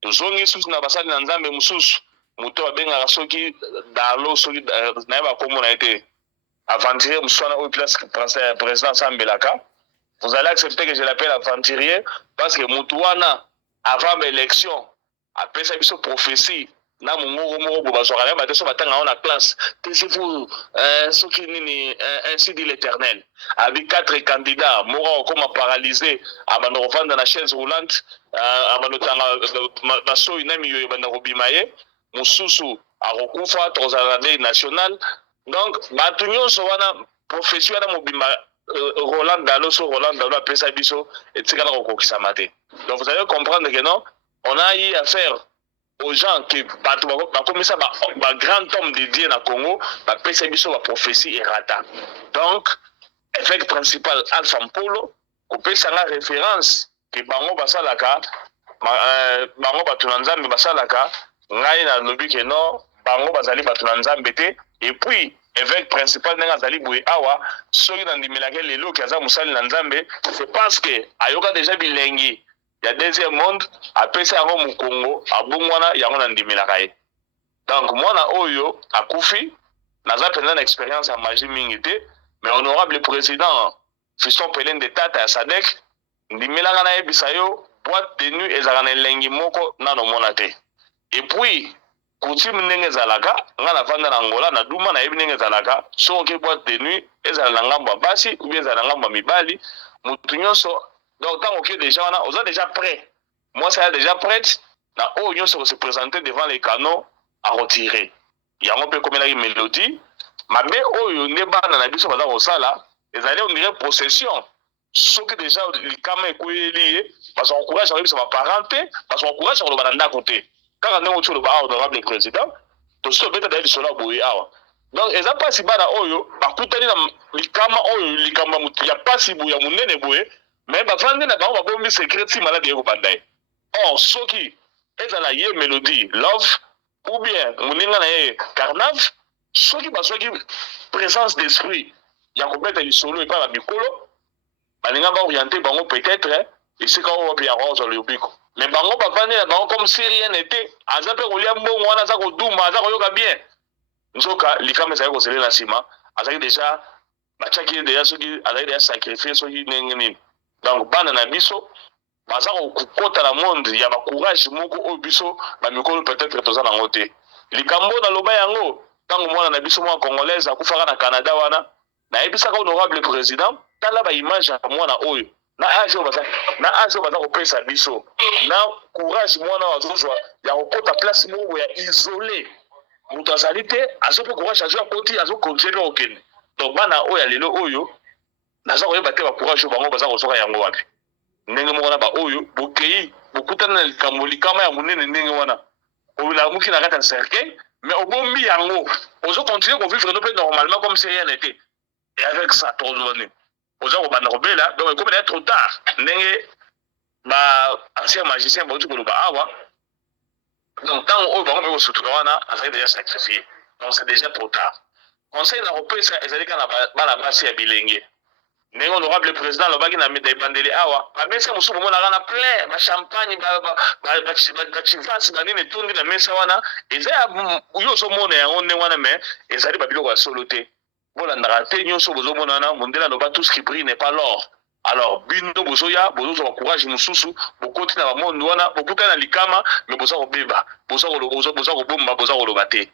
tozongi susu na basali na nzambe mosusu moto abengaka soki dalo soki nayeba kombo na ye te aventurier mosusu wana oyo place président asambelaka vous allez accepter que je l'appelle aventurier parce que moto wana avant baélection apesa biso prophétie na mongoko moko bo bazwaka na bateso batanga ngo na classe taisez-vous soki nini ainsi dit l'Éternel abi 4 candidats moko okoma paralysé abanda kovanda na chaise roulante abanda tanga basoyi na miyo ebanda kobima ye mosusu akokufa tozala na deuil national donc bato nyonso wana prophétie wana mobima Roland Dalo apesa biso etikala kokokisama te donc vous allez comprendre que non on a eu affaire aux gens qui comme ça grand homme de Dieu na Congo bapesa biso ba prophétie errata donc évêque principal Alpha Mpolo kopesa la référence que bango basalaka bango batu na nzambe basalaka ngai na lobi que non bango bazali batu na nzambe te et puis évêque principal ndenge azali boye awa soki na ndimelaka lelo ki aza mosali na nzambe c'est parce que ayoka déjà bilengi ya deuxième monde apesa yango mokongo abongwana yango na ndimelaka ye donc mwana oyo akufi naza mpenza na expérience ya magie mingi te mais honorable président Fiston Pelin de Tata ya Sadek ndimelaka nayebisa yo boîte de nuit ezalaka na elengi moko nano mona te et puis coutume ndenge ezalaka nga navanda na Angola na duma nayebi ndenge ezalaka soki boîte de nuit ezala na ngambo ya basi ou bien ezala na ngambo ya mibali motu nyonso donc tant que déjà on a déjà prêt moi ça est déjà prête na oyo nyonso se présenter devant les canaux à retirer yango pe comme la mélodie mabe oyo nde bana na biso baza kosala ezali on dirait possession soki déjà likama ekoyeli ye parce qu'on encourage à biso ba parenté parce qu'on encourage à ba ndako te kaka ndenge otu ba honorable président to so beta dali sola boye awa donc eza pasi bana oyo bakutani na likama oyo likamba mutu ya pasi boya munene boye mais bafandi na bango babombi secret si malade yeko bandai or soki ezala ye mélodie love ou bien muninga na ye carnave soki basoki présence d'esprit ya kobeta lisolo epa ba mikolo balinga ba orienter bango peut-être esika oyo wapi ya rose le ubiko mais bango bafandi na bango comme si rien n'était aza pe kolia mbongo wana aza koduma aza koyoka bien nzoka likama ezali koselela na nsima azali déjà batiaki déjà soki azali déjà sacrifié soki ndenge nini donc bana na biso baza kokota na monde ya bacourage moko oyo biso bamikolo peut-être toza nango te likambo naloba yango ntango mwana na biso mwa congolaise akufaka na Canada wana nayebisaka honorable président tala baimage ya mwana oyo na age oyo baza kopesa biso na courage mwana oyo azozwa ya kokota place moko ya isolé moto azali te azope courage azwa koti azokontinue kokende donc bana oyo ya lelo oyo naza koyeba te bacourage oyo bango baza kozoka yango wapi ndenge moko na baoyo bokei bokutana na likambo likama ya monene ndenge wana olamuki na kati ya cercueil mais obombi yango ozokontinue kovivre no mpe normalement comme si rien n'était Et avec ça, tout le monde. Aux gens qui ont là, donc comme il est trop tard, n'engé, ancien magicien, bon, tu peux le voir. Donc, tant on va remettre au soutien, ça est déjà sacrifié. Donc, c'est déjà trop tard. Conseil européen, c'est la base à bilingue. Nengo honorable président lobaki na bandeli awa amesa musuku mona kana plein ba champagne ba chivasi na nini tondi na mesa wana eza yo so mona ya onne wana mais ezali ba biloko ya solo te bola ndaka te nyonso bozo mona na mondela loba tout ce qui brille n'est pas l'or. Alors bino bozo ya bozo ba courage mususu bokoti na ba mondo wana bokuta na likama mais bozo ko beba bozo ko bomba bozo ko loba te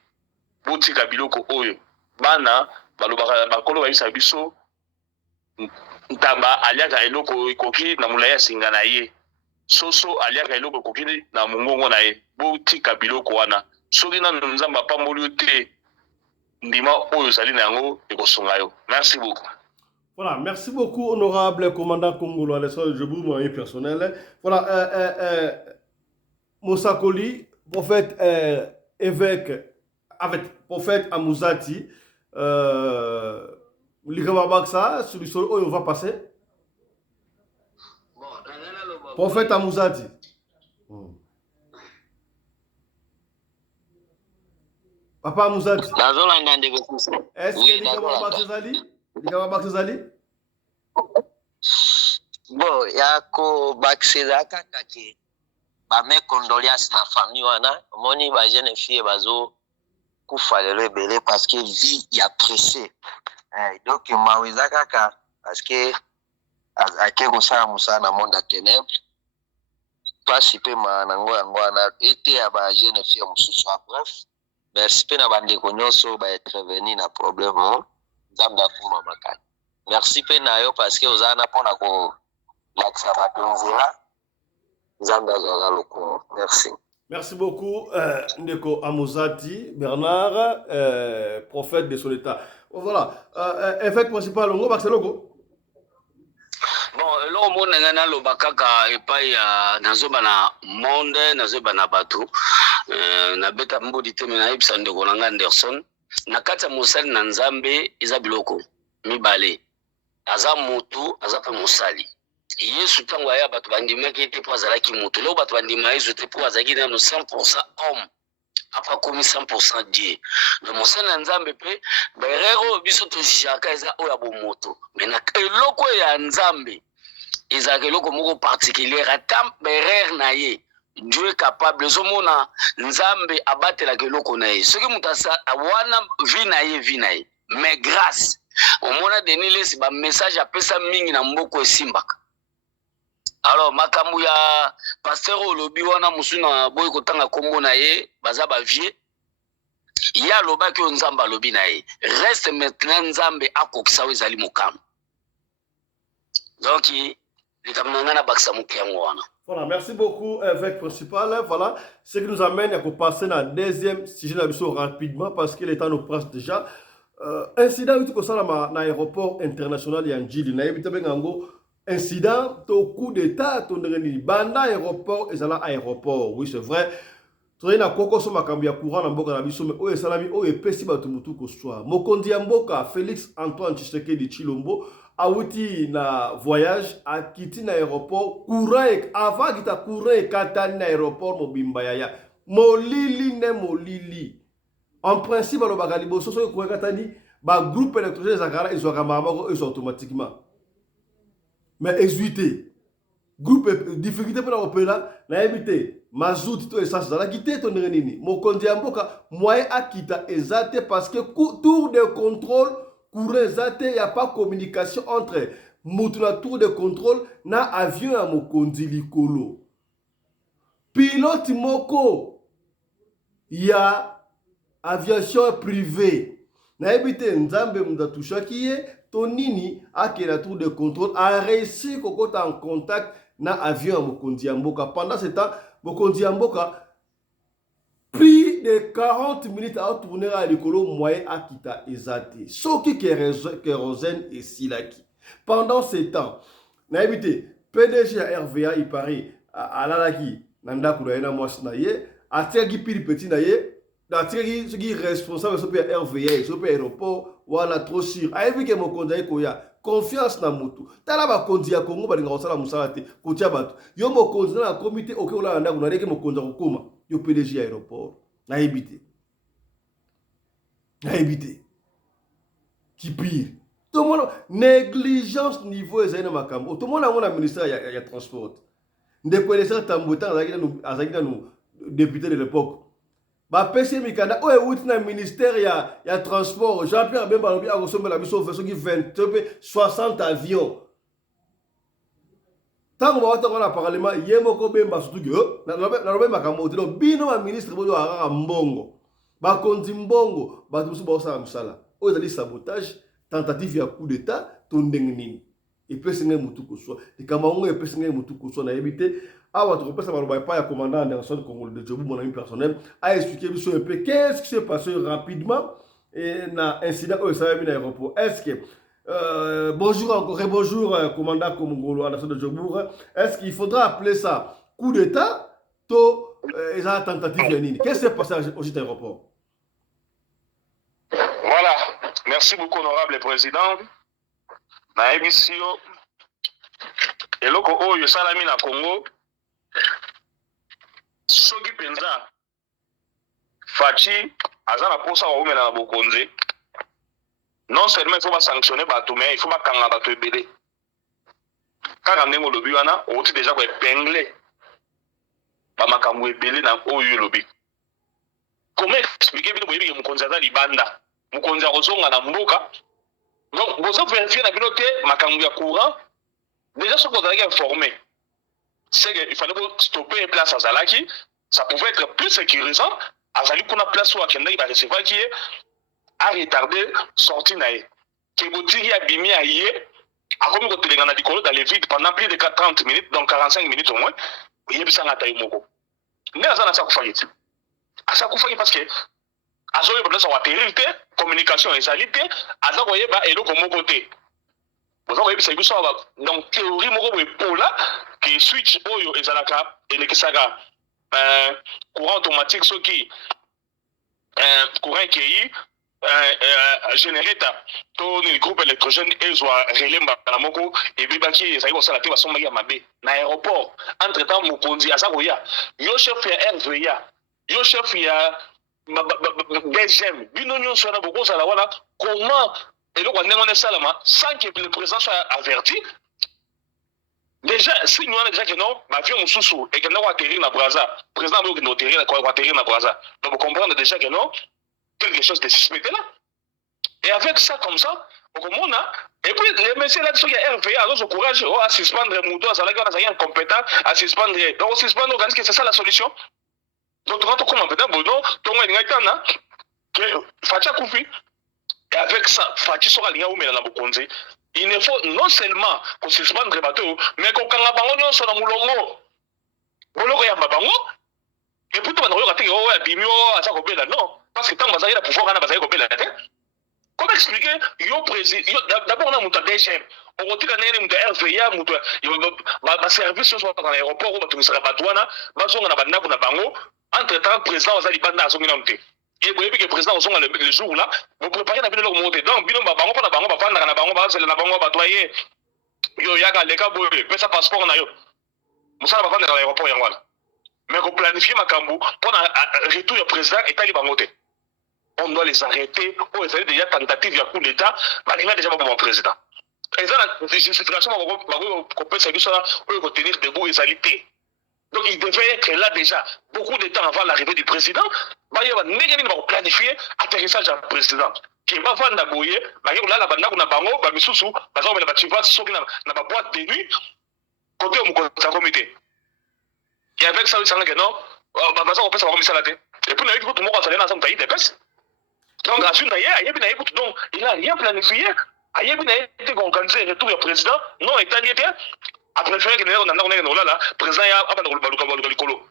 botika biloko oyo bana balobaka bakolo ba bisa biso ntamba aliaka eloko ikoki na mulaya singa na ye soso aliaka eloko ikoki na mungongo na ye botika biloko wana soki na nzamba pamboli te ndima oyo zali na yango ekosonga yo. Merci beaucoup. Voilà, merci beaucoup honorable commandant Kongolo Alessandre Djebou, moyen personnel. Voilà, Moussakoli, prophète évêque avec prophète Amouzati, Likababaksa, sur le sol, on va passer. Prophète Amouzati. Papa Amouzati. Est-ce que Likababaksa Zali? Bon, yako bakiseza kaka ke ba me condoléances na famille wana moni ba jeune fille bazo kufa lelo ebele parce que vie ya pressé. Donc maweza kaka parce que akeko sa musa na monde ténèbres pasi pe manango yango wana été ya ba jeune fille mususu. Bref, merci pe na bande ko nyonso ba intervenir na problème nzambe akuma makani. Merci pe na yo parce que ozana pona ko laksa batonzela nzambe azala loko. Merci. Merci beaucoup, Ndeko Amouzati, Bernard, prophète de son état. Voilà, évêque principal, on va logo. Bon, là, on a le bakaka et pas ya nazoba na monde, nazoba na bateau. Na beta mbodi teme na ipsa ndeko nanga Anderson. Na kata musali na nzambe iza biloko mibale. Aza mutu, aza pe musali. Yesu tango aya batu bandimaki ete po azalaki mutu. Leo batu bandima Yesu ete po azalaki na 100% homme. Apa komi 100% Dieu. Le musali na nzambe pe berero biso to jaka eza oya bo moto. Mais na eloko ya nzambe eza eloko moko particulier atam berer na ye. Dieu est capable zomona nzambe abatela keloko na ye. Soki mutasa awana vi na ye. Mais grâce au mona denilesi ba message apesa mingi na mboko esimbaka. Alors makambu ya pasteur olobi wana musuna boy kotanga kombo na ye baza ba vie ya loba ki nzamba lobi na ye reste maintenant nzambe akokisa wezali mokam. Donc likamnanga baksa mukiango wana. Voilà, merci beaucoup, évêque principal. Voilà, ce qui nous amène à passer dans le deuxième sujet d'abord rapidement parce que le temps nous presse déjà. Incident où ça dans l'aéroport international Yandjili, na yebita bengango incident au coup d'état to ndengeni banda aéroport ezala aéroport. Oui, c'est vrai. Toye na koko so makambi ya courant na mboka na biso mais oyo salami oyo epesi bato mutu ko soir. Mokondi ya mboka Félix Antoine Tshisekedi Tshilombo awuti na voyage akiti na aéroport courant avant kita courant katani na aéroport mobimba ya molili en principe alo bakali boso so ko katani ba groupe électrogène zakara ezwaka mamako eso automatiquement mais exuité groupe difficulté pour opéra na éviter mazout to essence dans la quitté to nini mokondi ya mboka moyen akita ezate parce que tour de contrôle courant zate y a pas communication entre mutuna tour de contrôle na avion ya mokondi likolo pilote moko ya aviation privée na ebite nzambe mudatushaki ye tonini akela tour de contrôle a réussi kokota en contact na avion ya mokondi ya mboka. Pendant ce temps mokondi ya mboka plus de 40 minutes à tourner à l'écolo moyen akita ezate soki kérosène et silaki. Pendant ce temps na ebite PDG à RVA il paraît à lalaki nanda kula mwasi na ye atiaki pili petit na ye atiaki soki responsable so pe RVA so pe aéroport wana trop sûr ayebi ke mokonzi ayekoya confiance na mutu tala bakonzi ya Congo balinga kosala musala te kotia bato yo mokonzi na komite oke olala ndako na leke mokonzi akokoma yo PDG ya aéroport nayebi te qui pire tout le monde négligence niveau ezali na makambo tout le monde a na ministère ya transport ndeko elesa tambota azaki nanu député de l'époque bapesi mikanda oyo ewuti na ministère ya transport Jean-Pierre Bemba alobi akosombela biso soki 20 pe 60 avions ntango bawatanga na parlement ye moko Bemba surtout nalobi makambo te bino baministre boyo akaka mbongo bakonzi mbongo bato mosusu baosala mosala oyo ezali sabotage tentative ya coup d'état to ndenge nini epesi ngai motu koswa likambo yango epesi ngai motu koswa nayebi te awa tokopesa maloba epai ya commandant international Congolais de Djobou mon ami personnel a expliqué biso un peu qu'est-ce qui s'est passé rapidement et na incident au Salamine aéroport. Est-ce que bonjour encore et bonjour commandant Congolais international de Djobou, est-ce qu'il faudra appeler ça coup d'état to eza tentative ya nini? Qu'est-ce qui s'est passé au site aéroport? Voilà, merci beaucoup honorable président. Na ebisio eloko oyo salami na Congo soki penza Fachi aza na posa wa umela na bokonzi non seulement il faut pas sanctionner bato mais il faut pas kanga bato ebele kaka ndenge olobi wana oti déjà ko épingler ba makambo ebele na oyo lobi. Comment expliquer bino boyebi ke mokonzi aza libanda mokonzi akozonga na mboka donc bozo vérifier na bino te makambo ya courant déjà ce qu'on a informé c'est qu'il fallait stopper une place à Zalaki, ça pouvait être plus sécurisant. Azali kuna place où Akenda il va recevoir qui est à retarder sortie naïe. Kebotiri a bimi à yé, a comme quand il est dans les vides pendant plus de 30 minutes, donc 45 minutes au moins, il y a besoin d'attaquer moko. Mais azana ça koufaye. Asa koufaye parce que azoye problème sur la terrible communication et salité, asa koye ba elo komo côté. Donc théorie moko bola qui switch oyo ezalaka elekisaka courant automatique soki courant qui générateur to ni groupe électrogène ezwa relemba na moko et bibaki ezali kosala te basomaki ya mabe na aéroport entre temps mokonzi asa koya yo chef ya RVA yo chef ya DGM bino nyonso na bokozala wana comment et donc, on est salama sans que le président soit averti. Déjà, si nous avons déjà que non, ma vie est sous et que nous avons atterri dans Brazza. Le président a atterri dans Brazza. Donc, vous comprenez déjà que non, quelque chose de suspect là. Et avec ça, comme ça, on a. Et puis, les messieurs là, qui sont RVA, ils ont courage à suspendre les moutons, à être incompétent, à suspendre. Donc, suspendre, on que c'est ça la solution. Donc, quand on commence à dire, bon, non, tout le monde est que Fatia Koufi. Et avec ça, Fachi sera lié au Mélana Bokonzi. Il ne faut non seulement qu'on suspende les bateaux, mais qu'on kanga bango sur le moulongo. Boloko ya mabango. Et puis tout le monde a dit, oh, bimio, à ça qu'on non. Parce que tant que vous avez pouvoir, on a besoin de la tête. Comment expliquer, yo président, d'abord on a monté DGM. On retire un élément de RVA, ma service soit dans l'aéroport, ou dans la Batouana, on a banna, on a bango. Entre temps, le président, on a dit banda à son minute. Et vous voyez que le président, le jour là, vous préparez la vidéo montée. Donc, bino bango pas bango ba fanda na bango ba c'est na bango ba toyer. Yo yaga leka boye, pesa passeport na yo. Musala ba fanda na l'aéroport yangwana. Mais qu'on planifie makambu pour un retour du président et tali bango te. On doit les arrêter. Oh, ils avaient déjà tentative de coup d'état, mais il a déjà pas bon président. Et ça la justification qu'on peut servir ça pour tenir debout les alités. Donc il devait être là déjà beaucoup de temps avant l'arrivée du président. Il va planifier l'atterrissage du président. Qui va vendre la bouille, là la bande na bango, ba misusu, ba za ba tiva soki na ba boîte de nuit côté au comité. Et avec ça ça que non, ba za on peut ça comme ça la tête. Et puis avec tout le monde ça là ensemble taille des pèses. Donc à une d'ailleurs, il y a bien donc il a rien planifié. Il y a bien été organisé le retour du président, non italien. Après, il y a un président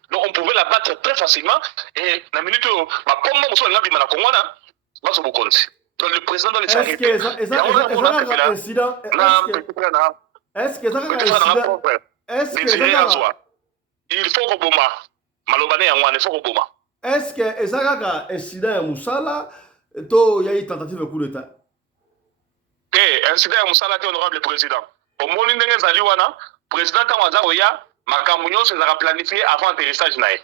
donc on pouvait la battre très facilement. Et la minute où donc le président doit les arrêter. Il faut que Boma, Malobane il faut que Boma. Est-ce que Ezaka incident à Moussala, to y a eu tentative de coup d'état? incident ya mosala te honorable président omoni ndenge ezali wana président ntango aza koya makambo nyonso ezalaka planifie avant atterrissage na ye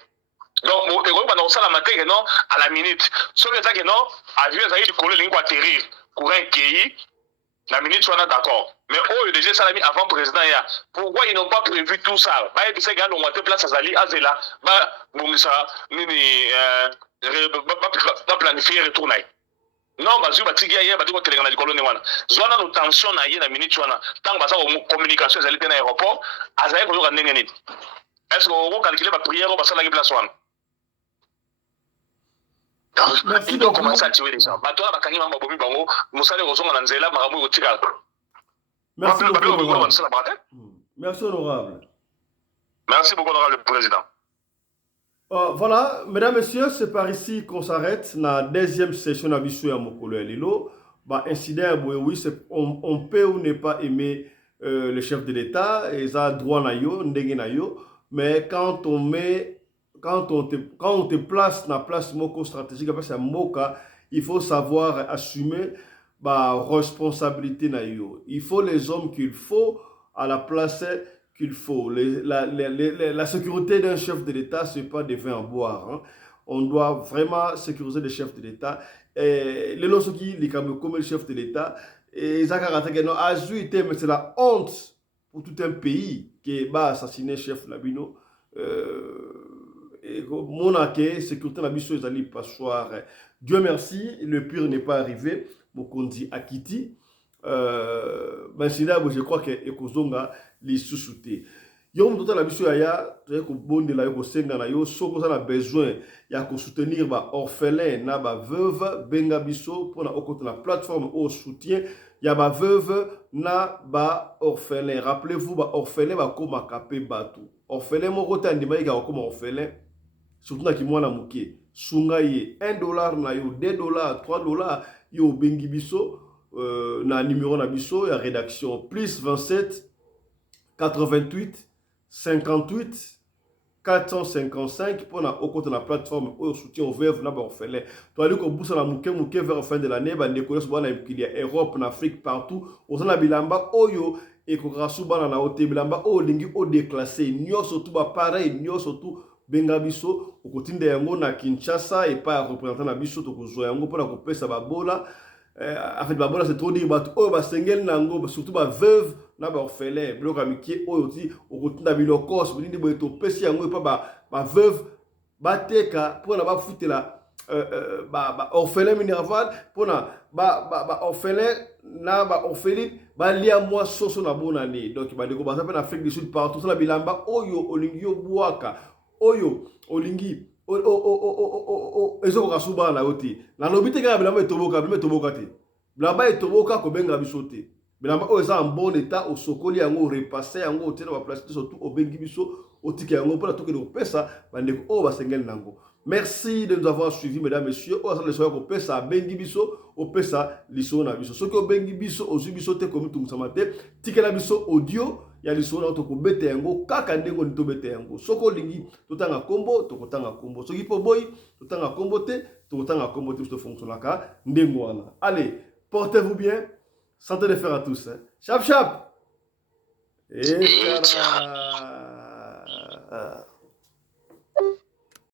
donc ekoki banda kosalama te keno à la minute soki eza keno avion ezali likolo elingi koatterrir courant ekei la minute wana d'accord mais oyo déjà esalami avant président ya pourquoi ils n'ont pas prévu tout ça bayebisa ke alongwa te place azali azela babongisa nini baplanifie retour na ye non bazwi batiki ye bati kotelenga na likolo ne wana zwa nano tension na ye na minute wana ntango baza communication ezali te na aéroport azali koyoka ndenge nini est ce que okokalkule bapriere oyo basalaki place wana Merci il doit commencer à tuer les gens. Bato na bakangi mama bomi bango musale kozonga na nzela makambo ekotika. Merci beaucoup, honorable. Merci honorable. Merci beaucoup honorable le président. Voilà, mesdames, messieurs, c'est par ici qu'on s'arrête. La deuxième session de Bissou à Mokolo et Lilo. Incident, oui, on peut ou ne pas aimer le chef de l'État, et ça droit na yo, ndenge na yo, mais quand on te place dans la place moko stratégique, c'est un moka, il faut savoir assumer la responsabilité na yo. Il faut les hommes qu'il faut à la place qu'il faut. La sécurité d'un chef de l'État, ce n'est pas des vins à boire. Hein. On doit vraiment sécuriser les chefs de l'État. Les losoki, les comme le chef de l'État, et mais c'est la honte pour tout un pays qui va assassiner le chef Labino. Monake, sécurité Labiso, ils allaient passoir. Dieu merci, le pire n'est pas arrivé. Mokondi Akiti. Je crois que Ekozonga les sous-soutés. Yom total la biso ya ko bonde la ko senga na yo soko za na besoin ya ko soutenir ba orphelin na ba veuve benga biso pour na okota la plateforme au soutien ya ba veuve na ba orphelin. Rappelez-vous ba orphelin ba koma kapé batu. Orphelin mo kota ndima ka koma orphelin surtout na ki mwana muke sunga ye $1 na yo $2 $3 yo bengi biso na numéro na biso ya rédaction plus 27 88 58 455 pour na okota na plateforme au soutien au veuve na ba orphelin. To ali ko busa na muke vers fin de l'année ba ndeko so bana imkili Europe na Afrique partout ozana bilamba oyo ekorasu bana na hotel bilamba o lingi o déclassé nyoso tout ba pareil nyoso tout benga biso okotinde yango na Kinshasa et pas représentant na biso to ko yango pour na ko pesa ba bola. En fait, c'est trop dire, surtout ma veuve, na ba orphelin, bloc amitié, aussi, au retour de Bilokos, vous dites, vous êtes au PC, ma veuve, bateka, pour na ba foutre la, orphelin minerval, pour na, orphelin, na ba orpheline, lia moi, soso na bonne année. Donc, bah, ça s'appelle Afrique du Sud, partout, ça la bilamba, oyo, olingio, buaka, oyo, olingi, ezoko kasuba na oti na lobite ka bilamba etoboka te bilamba etoboka ko benga biso te bilamba o eza en bon état au sokoli yango repasser yango otena ba place surtout au bengi biso otike yango pour la toke de pesa bandeko o basengel nango. Merci de nous avoir suivis, mesdames, messieurs. On va se faire pesa bengi biso au pesa liso na biso. Ce que bengi biso au biso te comme tout samate tike la biso audio ya liso na to ko bete yango kaka ndengo ni to bete yango. Soko lingi totanga kombo to kotanga kombo. Soki po boy totanga kombo te to kotanga kombo te to fonctionne ka ndengo wana. Allez, portez-vous bien. Santé de fer à tous. Hein. Chap chap. Et